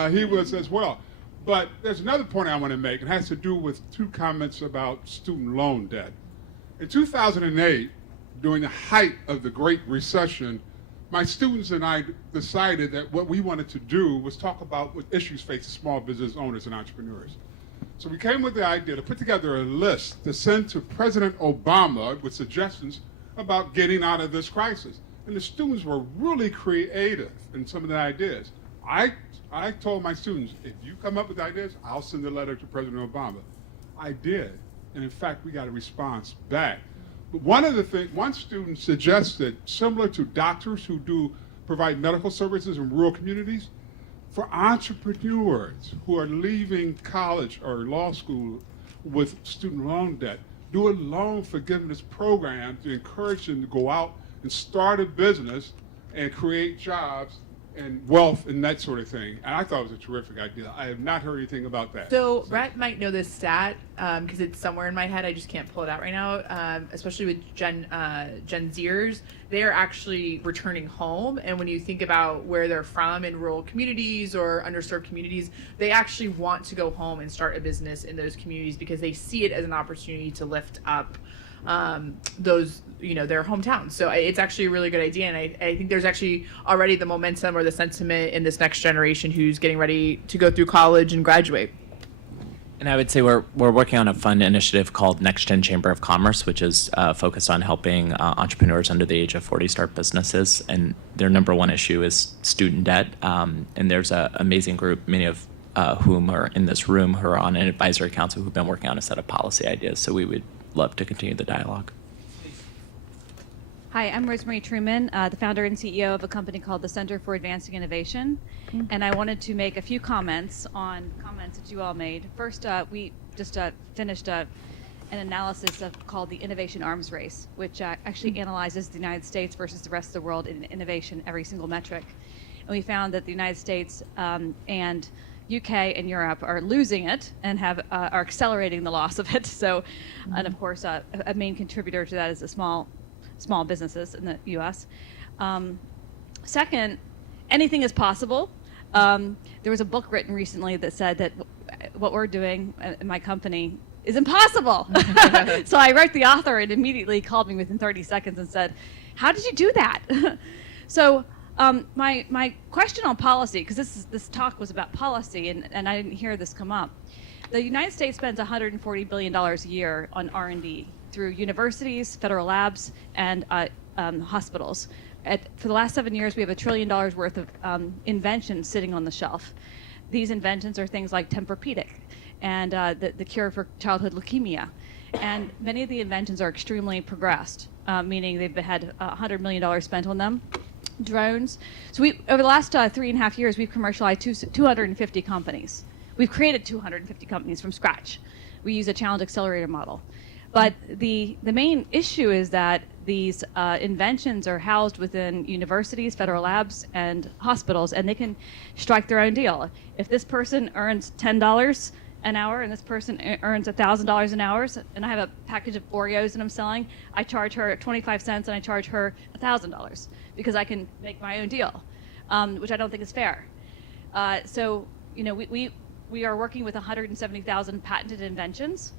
He was as well. But there's another point I want to make. It has to do with two comments about student loan debt. In 2008, during the height of the Great Recession, my students and I decided that what we wanted to do was talk about what issues facing small business owners and entrepreneurs. So we came with the idea to put together a list to send to President Obama with suggestions about getting out of this crisis. And the students were really creative in some of the ideas. I told my students, if you come up with ideas, I'll send a letter to President Obama. I did. And in fact, we got a response back. But one student suggested, similar to doctors who do provide medical services in rural communities, for entrepreneurs who are leaving college or law school with student loan debt, do a loan forgiveness program to encourage them to go out and start a business and create jobs and wealth and that sort of thing. And I thought it was a terrific idea. I have not heard anything about that. So Rhett might know this stat because it's somewhere in my head. I just can't pull it out right now. Especially with Gen Zers, they are actually returning home. And when you think about where they're from in rural communities or underserved communities, they actually want to go home and start a business in those communities because they see it as an opportunity to lift up those, their hometowns. So it's actually a really good idea. And I think there's actually already the momentum or the sentiment in this next generation who's getting ready to go through college and graduate. And I would say we're working on a fun initiative called Next Gen Chamber of Commerce, which is focused on helping entrepreneurs under the age of 40 start businesses. And their number one issue is student debt. And there's an amazing group, many of whom are in this room, who are on an advisory council who've been working on a set of policy ideas. So we would love to continue the dialogue. Hi, I'm Rosemary Truman, the founder and CEO of a company called the Center for Advancing Innovation. And I wanted to make a few comments on comments that you all made. First, we just finished an analysis called the Innovation Arms Race, which actually analyzes the United States versus the rest of the world in innovation, every single metric. And we found that the United States and UK and Europe are losing it and are accelerating the loss of it. So, and of course, a main contributor to that is the small businesses in the U.S. Second, anything is possible. There was a book written recently that said that what we're doing in my company is impossible. So I wrote the author and immediately called me within 30 seconds and said, "How did you do that?" So. My question on policy, because this talk was about policy, and I didn't hear this come up. The United States spends $140 billion a year on R&D through universities, federal labs, and hospitals. For the last 7 years, we have $1 trillion worth of inventions sitting on the shelf. These inventions are things like Tempur-Pedic and the cure for childhood leukemia. And many of the inventions are extremely progressed, meaning they've had $100 million spent on them. Drones. So over the last 3.5 years, we've commercialized 250 companies. We've created 250 companies from scratch. We use a challenge accelerator model. But the main issue is that these inventions are housed within universities, federal labs, and hospitals, and they can strike their own deal. If this person earns $10 an hour and this person earns $1,000 an hour, and I have a package of Oreos that I'm selling, I charge her 25 cents and I charge her $1,000 because I can make my own deal, which I don't think is fair. So, we are working with 170,000 patented inventions,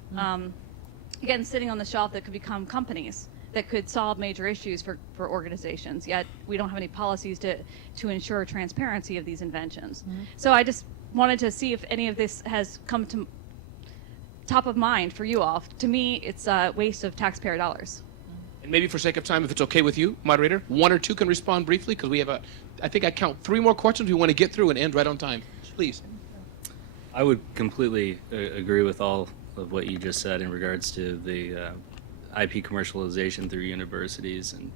again, sitting on the shelf that could become companies that could solve major issues for organizations, yet we don't have any policies to ensure transparency of these inventions. So I just wanted to see if any of this has come to top of mind for you all. To me, it's a waste of taxpayer dollars. And maybe for sake of time, if it's okay with you, moderator, one or two can respond briefly because we have I think I count 3 more questions we want to get through and end right on time. Please. I would completely agree with all of what you just said in regards to the IP commercialization through universities, and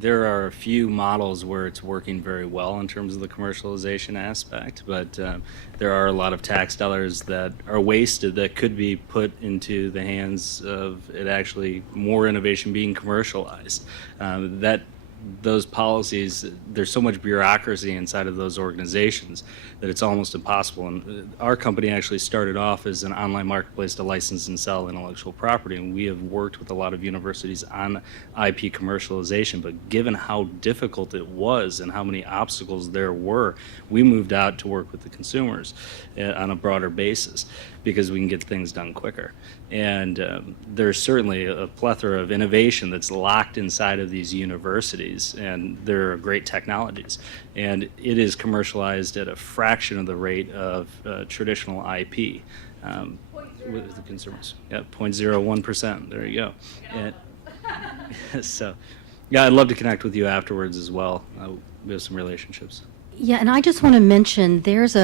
there are a few models where it's working very well in terms of the commercialization aspect, but there are a lot of tax dollars that are wasted that could be put into the hands of it actually more innovation being commercialized. That those policies, there's so much bureaucracy inside of those organizations that it's almost impossible. And our company actually started off as an online marketplace to license and sell intellectual property, and we have worked with a lot of universities on IP commercialization. But given how difficult it was and how many obstacles there were, we moved out to work with the consumers on a broader basis because we can get things done quicker. And there's certainly a plethora of innovation that's locked inside of these universities, and they're great technologies. And it is commercialized at a fraction of the rate of traditional IP with the consumers. Yeah, 0.01%. There you go. And, so, yeah, I'd love to connect with you afterwards as well. We have some relationships. Yeah, and I just want to mention there's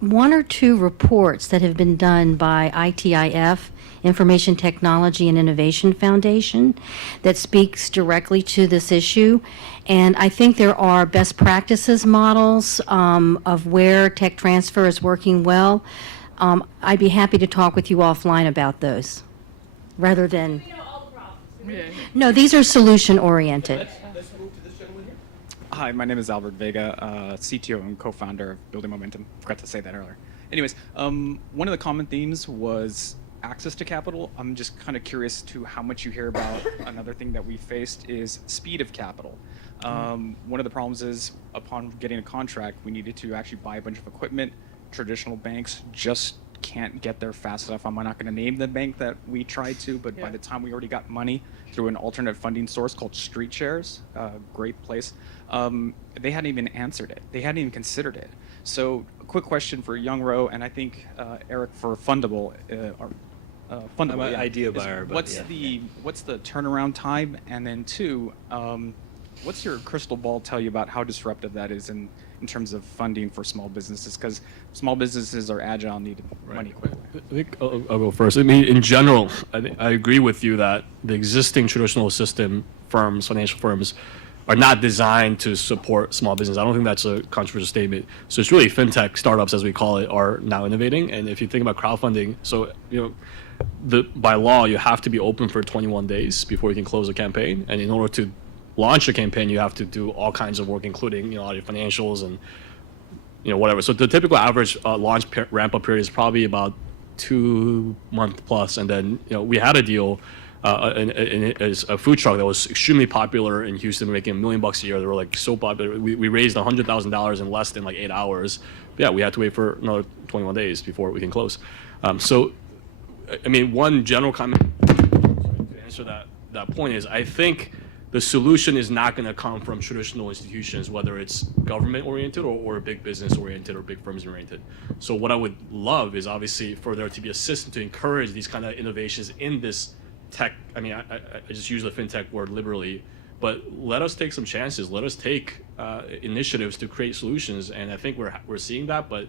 one or two reports that have been done by ITIF, Information Technology and Innovation Foundation, that speaks directly to this issue. And I think there are best practices models of where tech transfer is working well. I'd be happy to talk with you offline about those, rather than... No, these are solution-oriented. Let's move to this gentleman here. Hi, my name is Albert Vega, CTO and co-founder of Building Momentum. Forgot to say that earlier. Anyways, one of the common themes was access to capital. I'm just kind of curious to how much you hear about another thing that we faced is speed of capital. One of the problems is upon getting a contract, we needed to actually buy a bunch of equipment. Traditional banks just can't get there fast enough. I'm not going to name the bank that we tried to, but by the time we already got money through an alternate funding source called Street Shares, great place, they hadn't even answered it. They hadn't even considered it. So a quick question for Youngro, and I think Eric for Fundable. Fundable, I'm an idea buyer, but what's the turnaround time? And then two, what's your crystal ball tell you about how disruptive that is in terms of funding for small businesses? Because small businesses are agile, need money quickly. I think I'll go first. I mean, in general, I agree with you that the existing traditional system firms, financial firms, are not designed to support small business. I don't think that's a controversial statement. So it's really fintech startups, as we call it, are now innovating. And if you think about crowdfunding, so by law, you have to be open for 21 days before you can close a campaign. And in order to launch a campaign, you have to do all kinds of work, including all your financials and whatever. So the typical average launch ramp-up period is probably about 2 months plus. And then we had a deal. It's a food truck that was extremely popular in Houston, making $1 million a year. They were like so popular. We raised $100,000 in less than like 8 hours. But yeah, we had to wait for another 21 days before we can close. So, I mean, one general comment to answer that point is I think the solution is not going to come from traditional institutions, whether it's government-oriented or big business-oriented or big firms-oriented. So what I would love is obviously for there to be a system to encourage these kind of innovations in this tech. I mean, I just use the fintech word liberally, but let us take some chances. Let us take initiatives to create solutions, and I think we're seeing that, but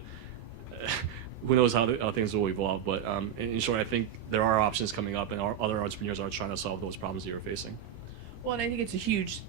who knows how things will evolve. But in short, I think there are options coming up, and our other entrepreneurs are trying to solve those problems that you're facing. Well, and I think it's a huge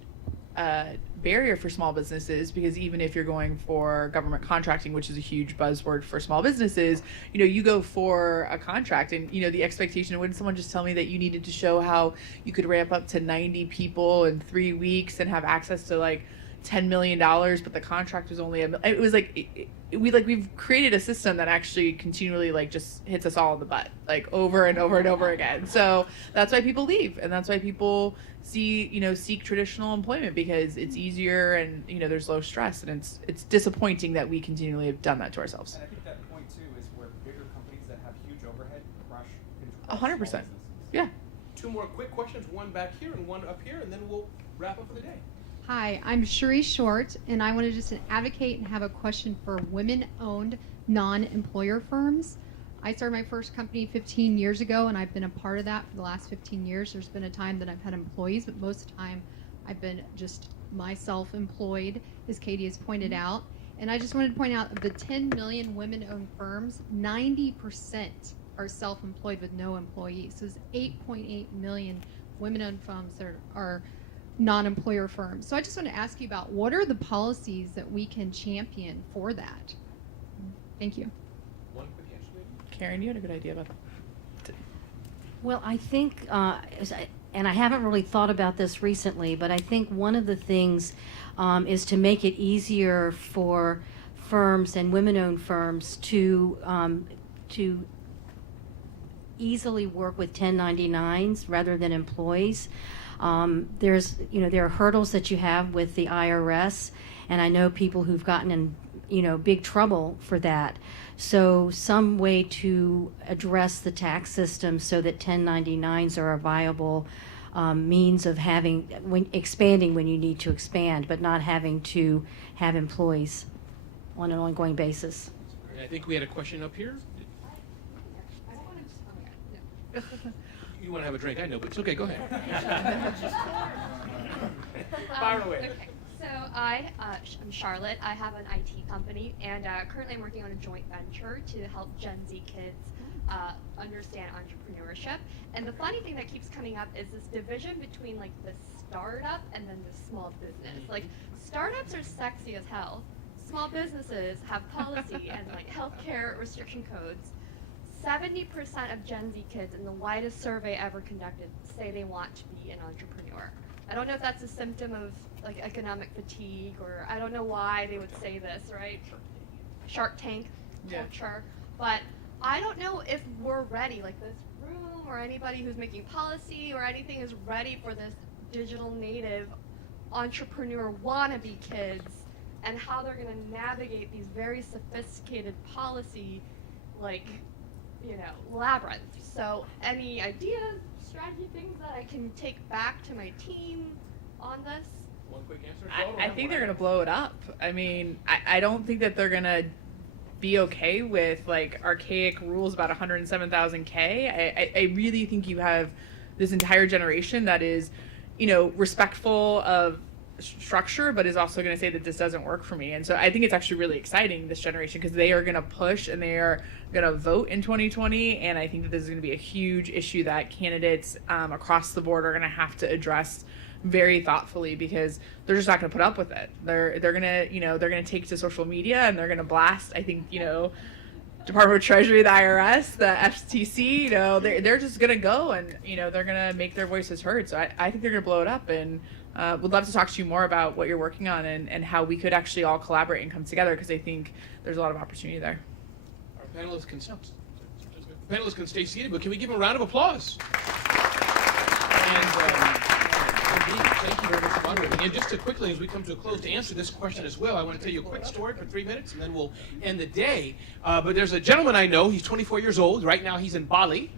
barrier for small businesses, because even if you're going for government contracting, which is a huge buzzword for small businesses, you go for a contract and the expectation, wouldn't someone just tell me that you needed to show how you could ramp up to 90 people in 3 weeks and have access to like $10 million, but the contract was only it was like we've created a system that actually continually like just hits us all in the butt, like over and over and over again. So that's why people leave, and that's why people seek traditional employment, because it's easier and there's low stress, and it's disappointing that we continually have done that to ourselves. And I think that point too is where bigger companies that have huge overhead crush 100%. Yeah. 2 more quick questions, one back here and one up here, and then we'll wrap up for the day. Hi, I'm Cherie Short, and I want to just advocate and have a question for women-owned non-employer firms. I started my first company 15 years ago, and I've been a part of that for the last 15 years. There's been a time that I've had employees, but most of the time I've been just myself employed, as Katie has pointed out. And I just wanted to point out, of the 10 million women-owned firms, 90% are self-employed with no employees. So there's 8.8 million women-owned firms that are non-employer firms. So I just want to ask you about what are the policies that we can champion for that? Thank you. One quick answer, maybe. Karen, you had a good idea about that. Well, I think and I haven't really thought about this recently, but I think one of the things is to make it easier for firms and women-owned firms to easily work with 1099s rather than employees. There are hurdles that you have with the IRS, and I know people who've gotten in big trouble for that. So some way to address the tax system so that 1099s are a viable means of expanding when you need to expand, but not having to have employees on an ongoing basis. I think we had a question up here. You want to have a drink? I know, but it's okay. Go ahead. Fire away. Okay. So I'm Charlotte. I have an IT company, and currently I'm working on a joint venture to help Gen Z kids understand entrepreneurship. And the funny thing that keeps coming up is this division between like the startup and then the small business. Like startups are sexy as hell. Small businesses have policy and like healthcare restriction codes. 70% of Gen Z kids in the widest survey ever conducted say they want to be an entrepreneur. I don't know if that's a symptom of like economic fatigue, or I don't know why they would say this, right? Shark Tank culture. But I don't know if we're ready, like this room or anybody who's making policy or anything is ready for this digital native entrepreneur wannabe kids and how they're going to navigate these very sophisticated policy, like, labyrinth. So any ideas, strategy, things that I can take back to my team on this? One quick answer. I think they're going to blow it up. I mean, I don't think that they're going to be okay with like archaic rules about 107,000 K. I really think you have this entire generation that is, respectful of structure, but is also going to say that this doesn't work for me. And so I think it's actually really exciting, this generation, because they are going to push and they are going to vote in 2020. And I think that this is going to be a huge issue that candidates across the board are going to have to address very thoughtfully, because they're just not going to put up with it. They're going to, they're going to take to social media and they're going to blast, I think, Department of Treasury, the IRS, the FTC, they're just going to go and, they're going to make their voices heard. So I think they're going to blow it up, and would love to talk to you more about what you're working on and how we could actually all collaborate and come together, because I think there's a lot of opportunity there. Our panelists can stay seated, but can we give them a round of applause? And thank you very much for moderating. And just to quickly, as we come to a close, to answer this question as well, I want to tell you a quick story for 3 minutes, and then we'll end the day. But there's a gentleman I know. He's 24 years old. Right now he's in Bali,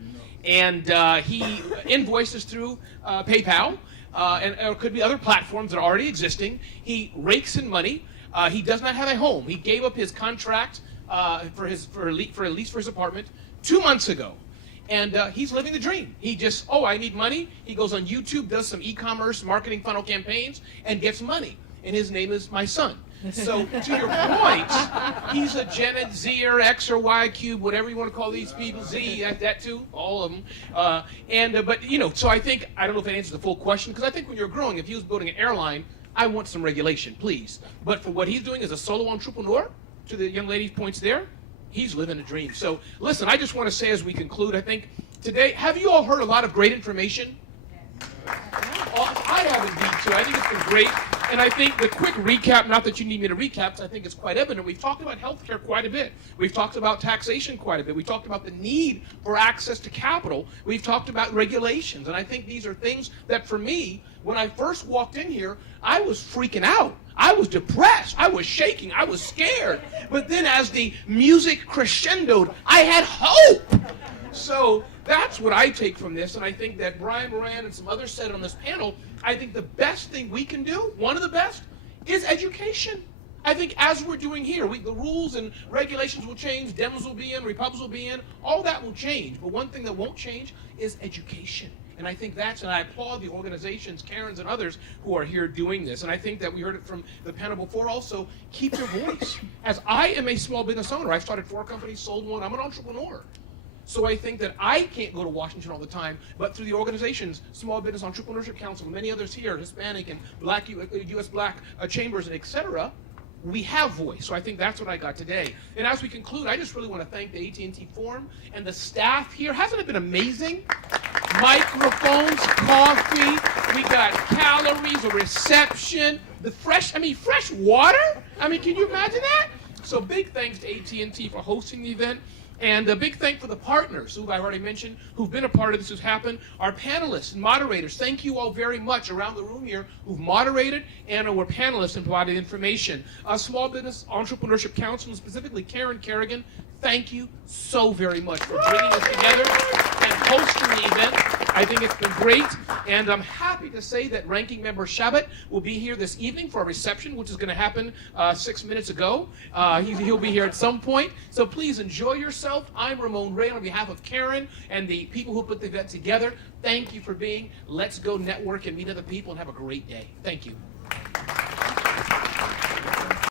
and he invoices through PayPal, and it could be other platforms that are already existing. He rakes in money. He does not have a home. He gave up his contract for a lease for his apartment 2 months ago. And he's living the dream. He just, I need money. He goes on YouTube, does some e-commerce marketing funnel campaigns, and gets money. And his name is my son. So to your point, he's a Gen Z or X or Y cube, whatever you want to call these people, Z, that too, all of them. But so I think, I don't know if it answers the full question, because I think when you're growing, if he was building an airline, I want some regulation, please. But for what he's doing as a solo entrepreneur, to the young lady's points there, he's living a dream. So listen, I just want to say as we conclude, I think today, have you all heard a lot of great information? I have indeed too. I think it's been great. And I think the quick recap, not that you need me to recap, I think it's quite evident. We've talked about healthcare quite a bit. We've talked about taxation quite a bit. We've talked about the need for access to capital. We've talked about regulations. And I think these are things that for me, when I first walked in here, I was freaking out. I was depressed. I was shaking. I was scared. But then as the music crescendoed, I had hope. So that's what I take from this. And I think that Brian Moran and some others said on this panel, I think the best thing we can do, one of the best, is education. I think as we're doing here, the rules and regulations will change, Dems will be in, Republicans will be in, all that will change. But one thing that won't change is education. And I think and I applaud the organizations, Karen's and others, who are here doing this. And I think that we heard it from the panel before also, keep your voice. As I am a small business owner, I've started 4 companies, sold 1, I'm an entrepreneur. So I think that I can't go to Washington all the time, but through the organizations, Small Business Entrepreneurship Council, many others here, Hispanic and Black, U.S. Black chambers, and et cetera, we have voice. So I think that's what I got today. And as we conclude, I just really want to thank the AT&T Forum and the staff here. Hasn't it been amazing? microphones, coffee. We got calories, a reception, fresh water. I mean, can you imagine that? So big thanks to AT&T for hosting the event. And a big thank for the partners who I've already mentioned, who've been a part of this, who's happened. Our panelists and moderators, thank you all very much around the room here who've moderated and were panelists and provided information. Small Business Entrepreneurship Council, and specifically Karen Kerrigan, thank you so very much for bringing us together and hosting the event. I think it's been great, and I'm happy to say that Ranking Member Shabbat will be here this evening for a reception, which is going to happen 6 minutes ago. He'll be here at some point, so please enjoy yourself. I'm Ramon Ray on behalf of Karen and the people who put the event together. Thank you for being. Let's go network and meet other people and have a great day. Thank you.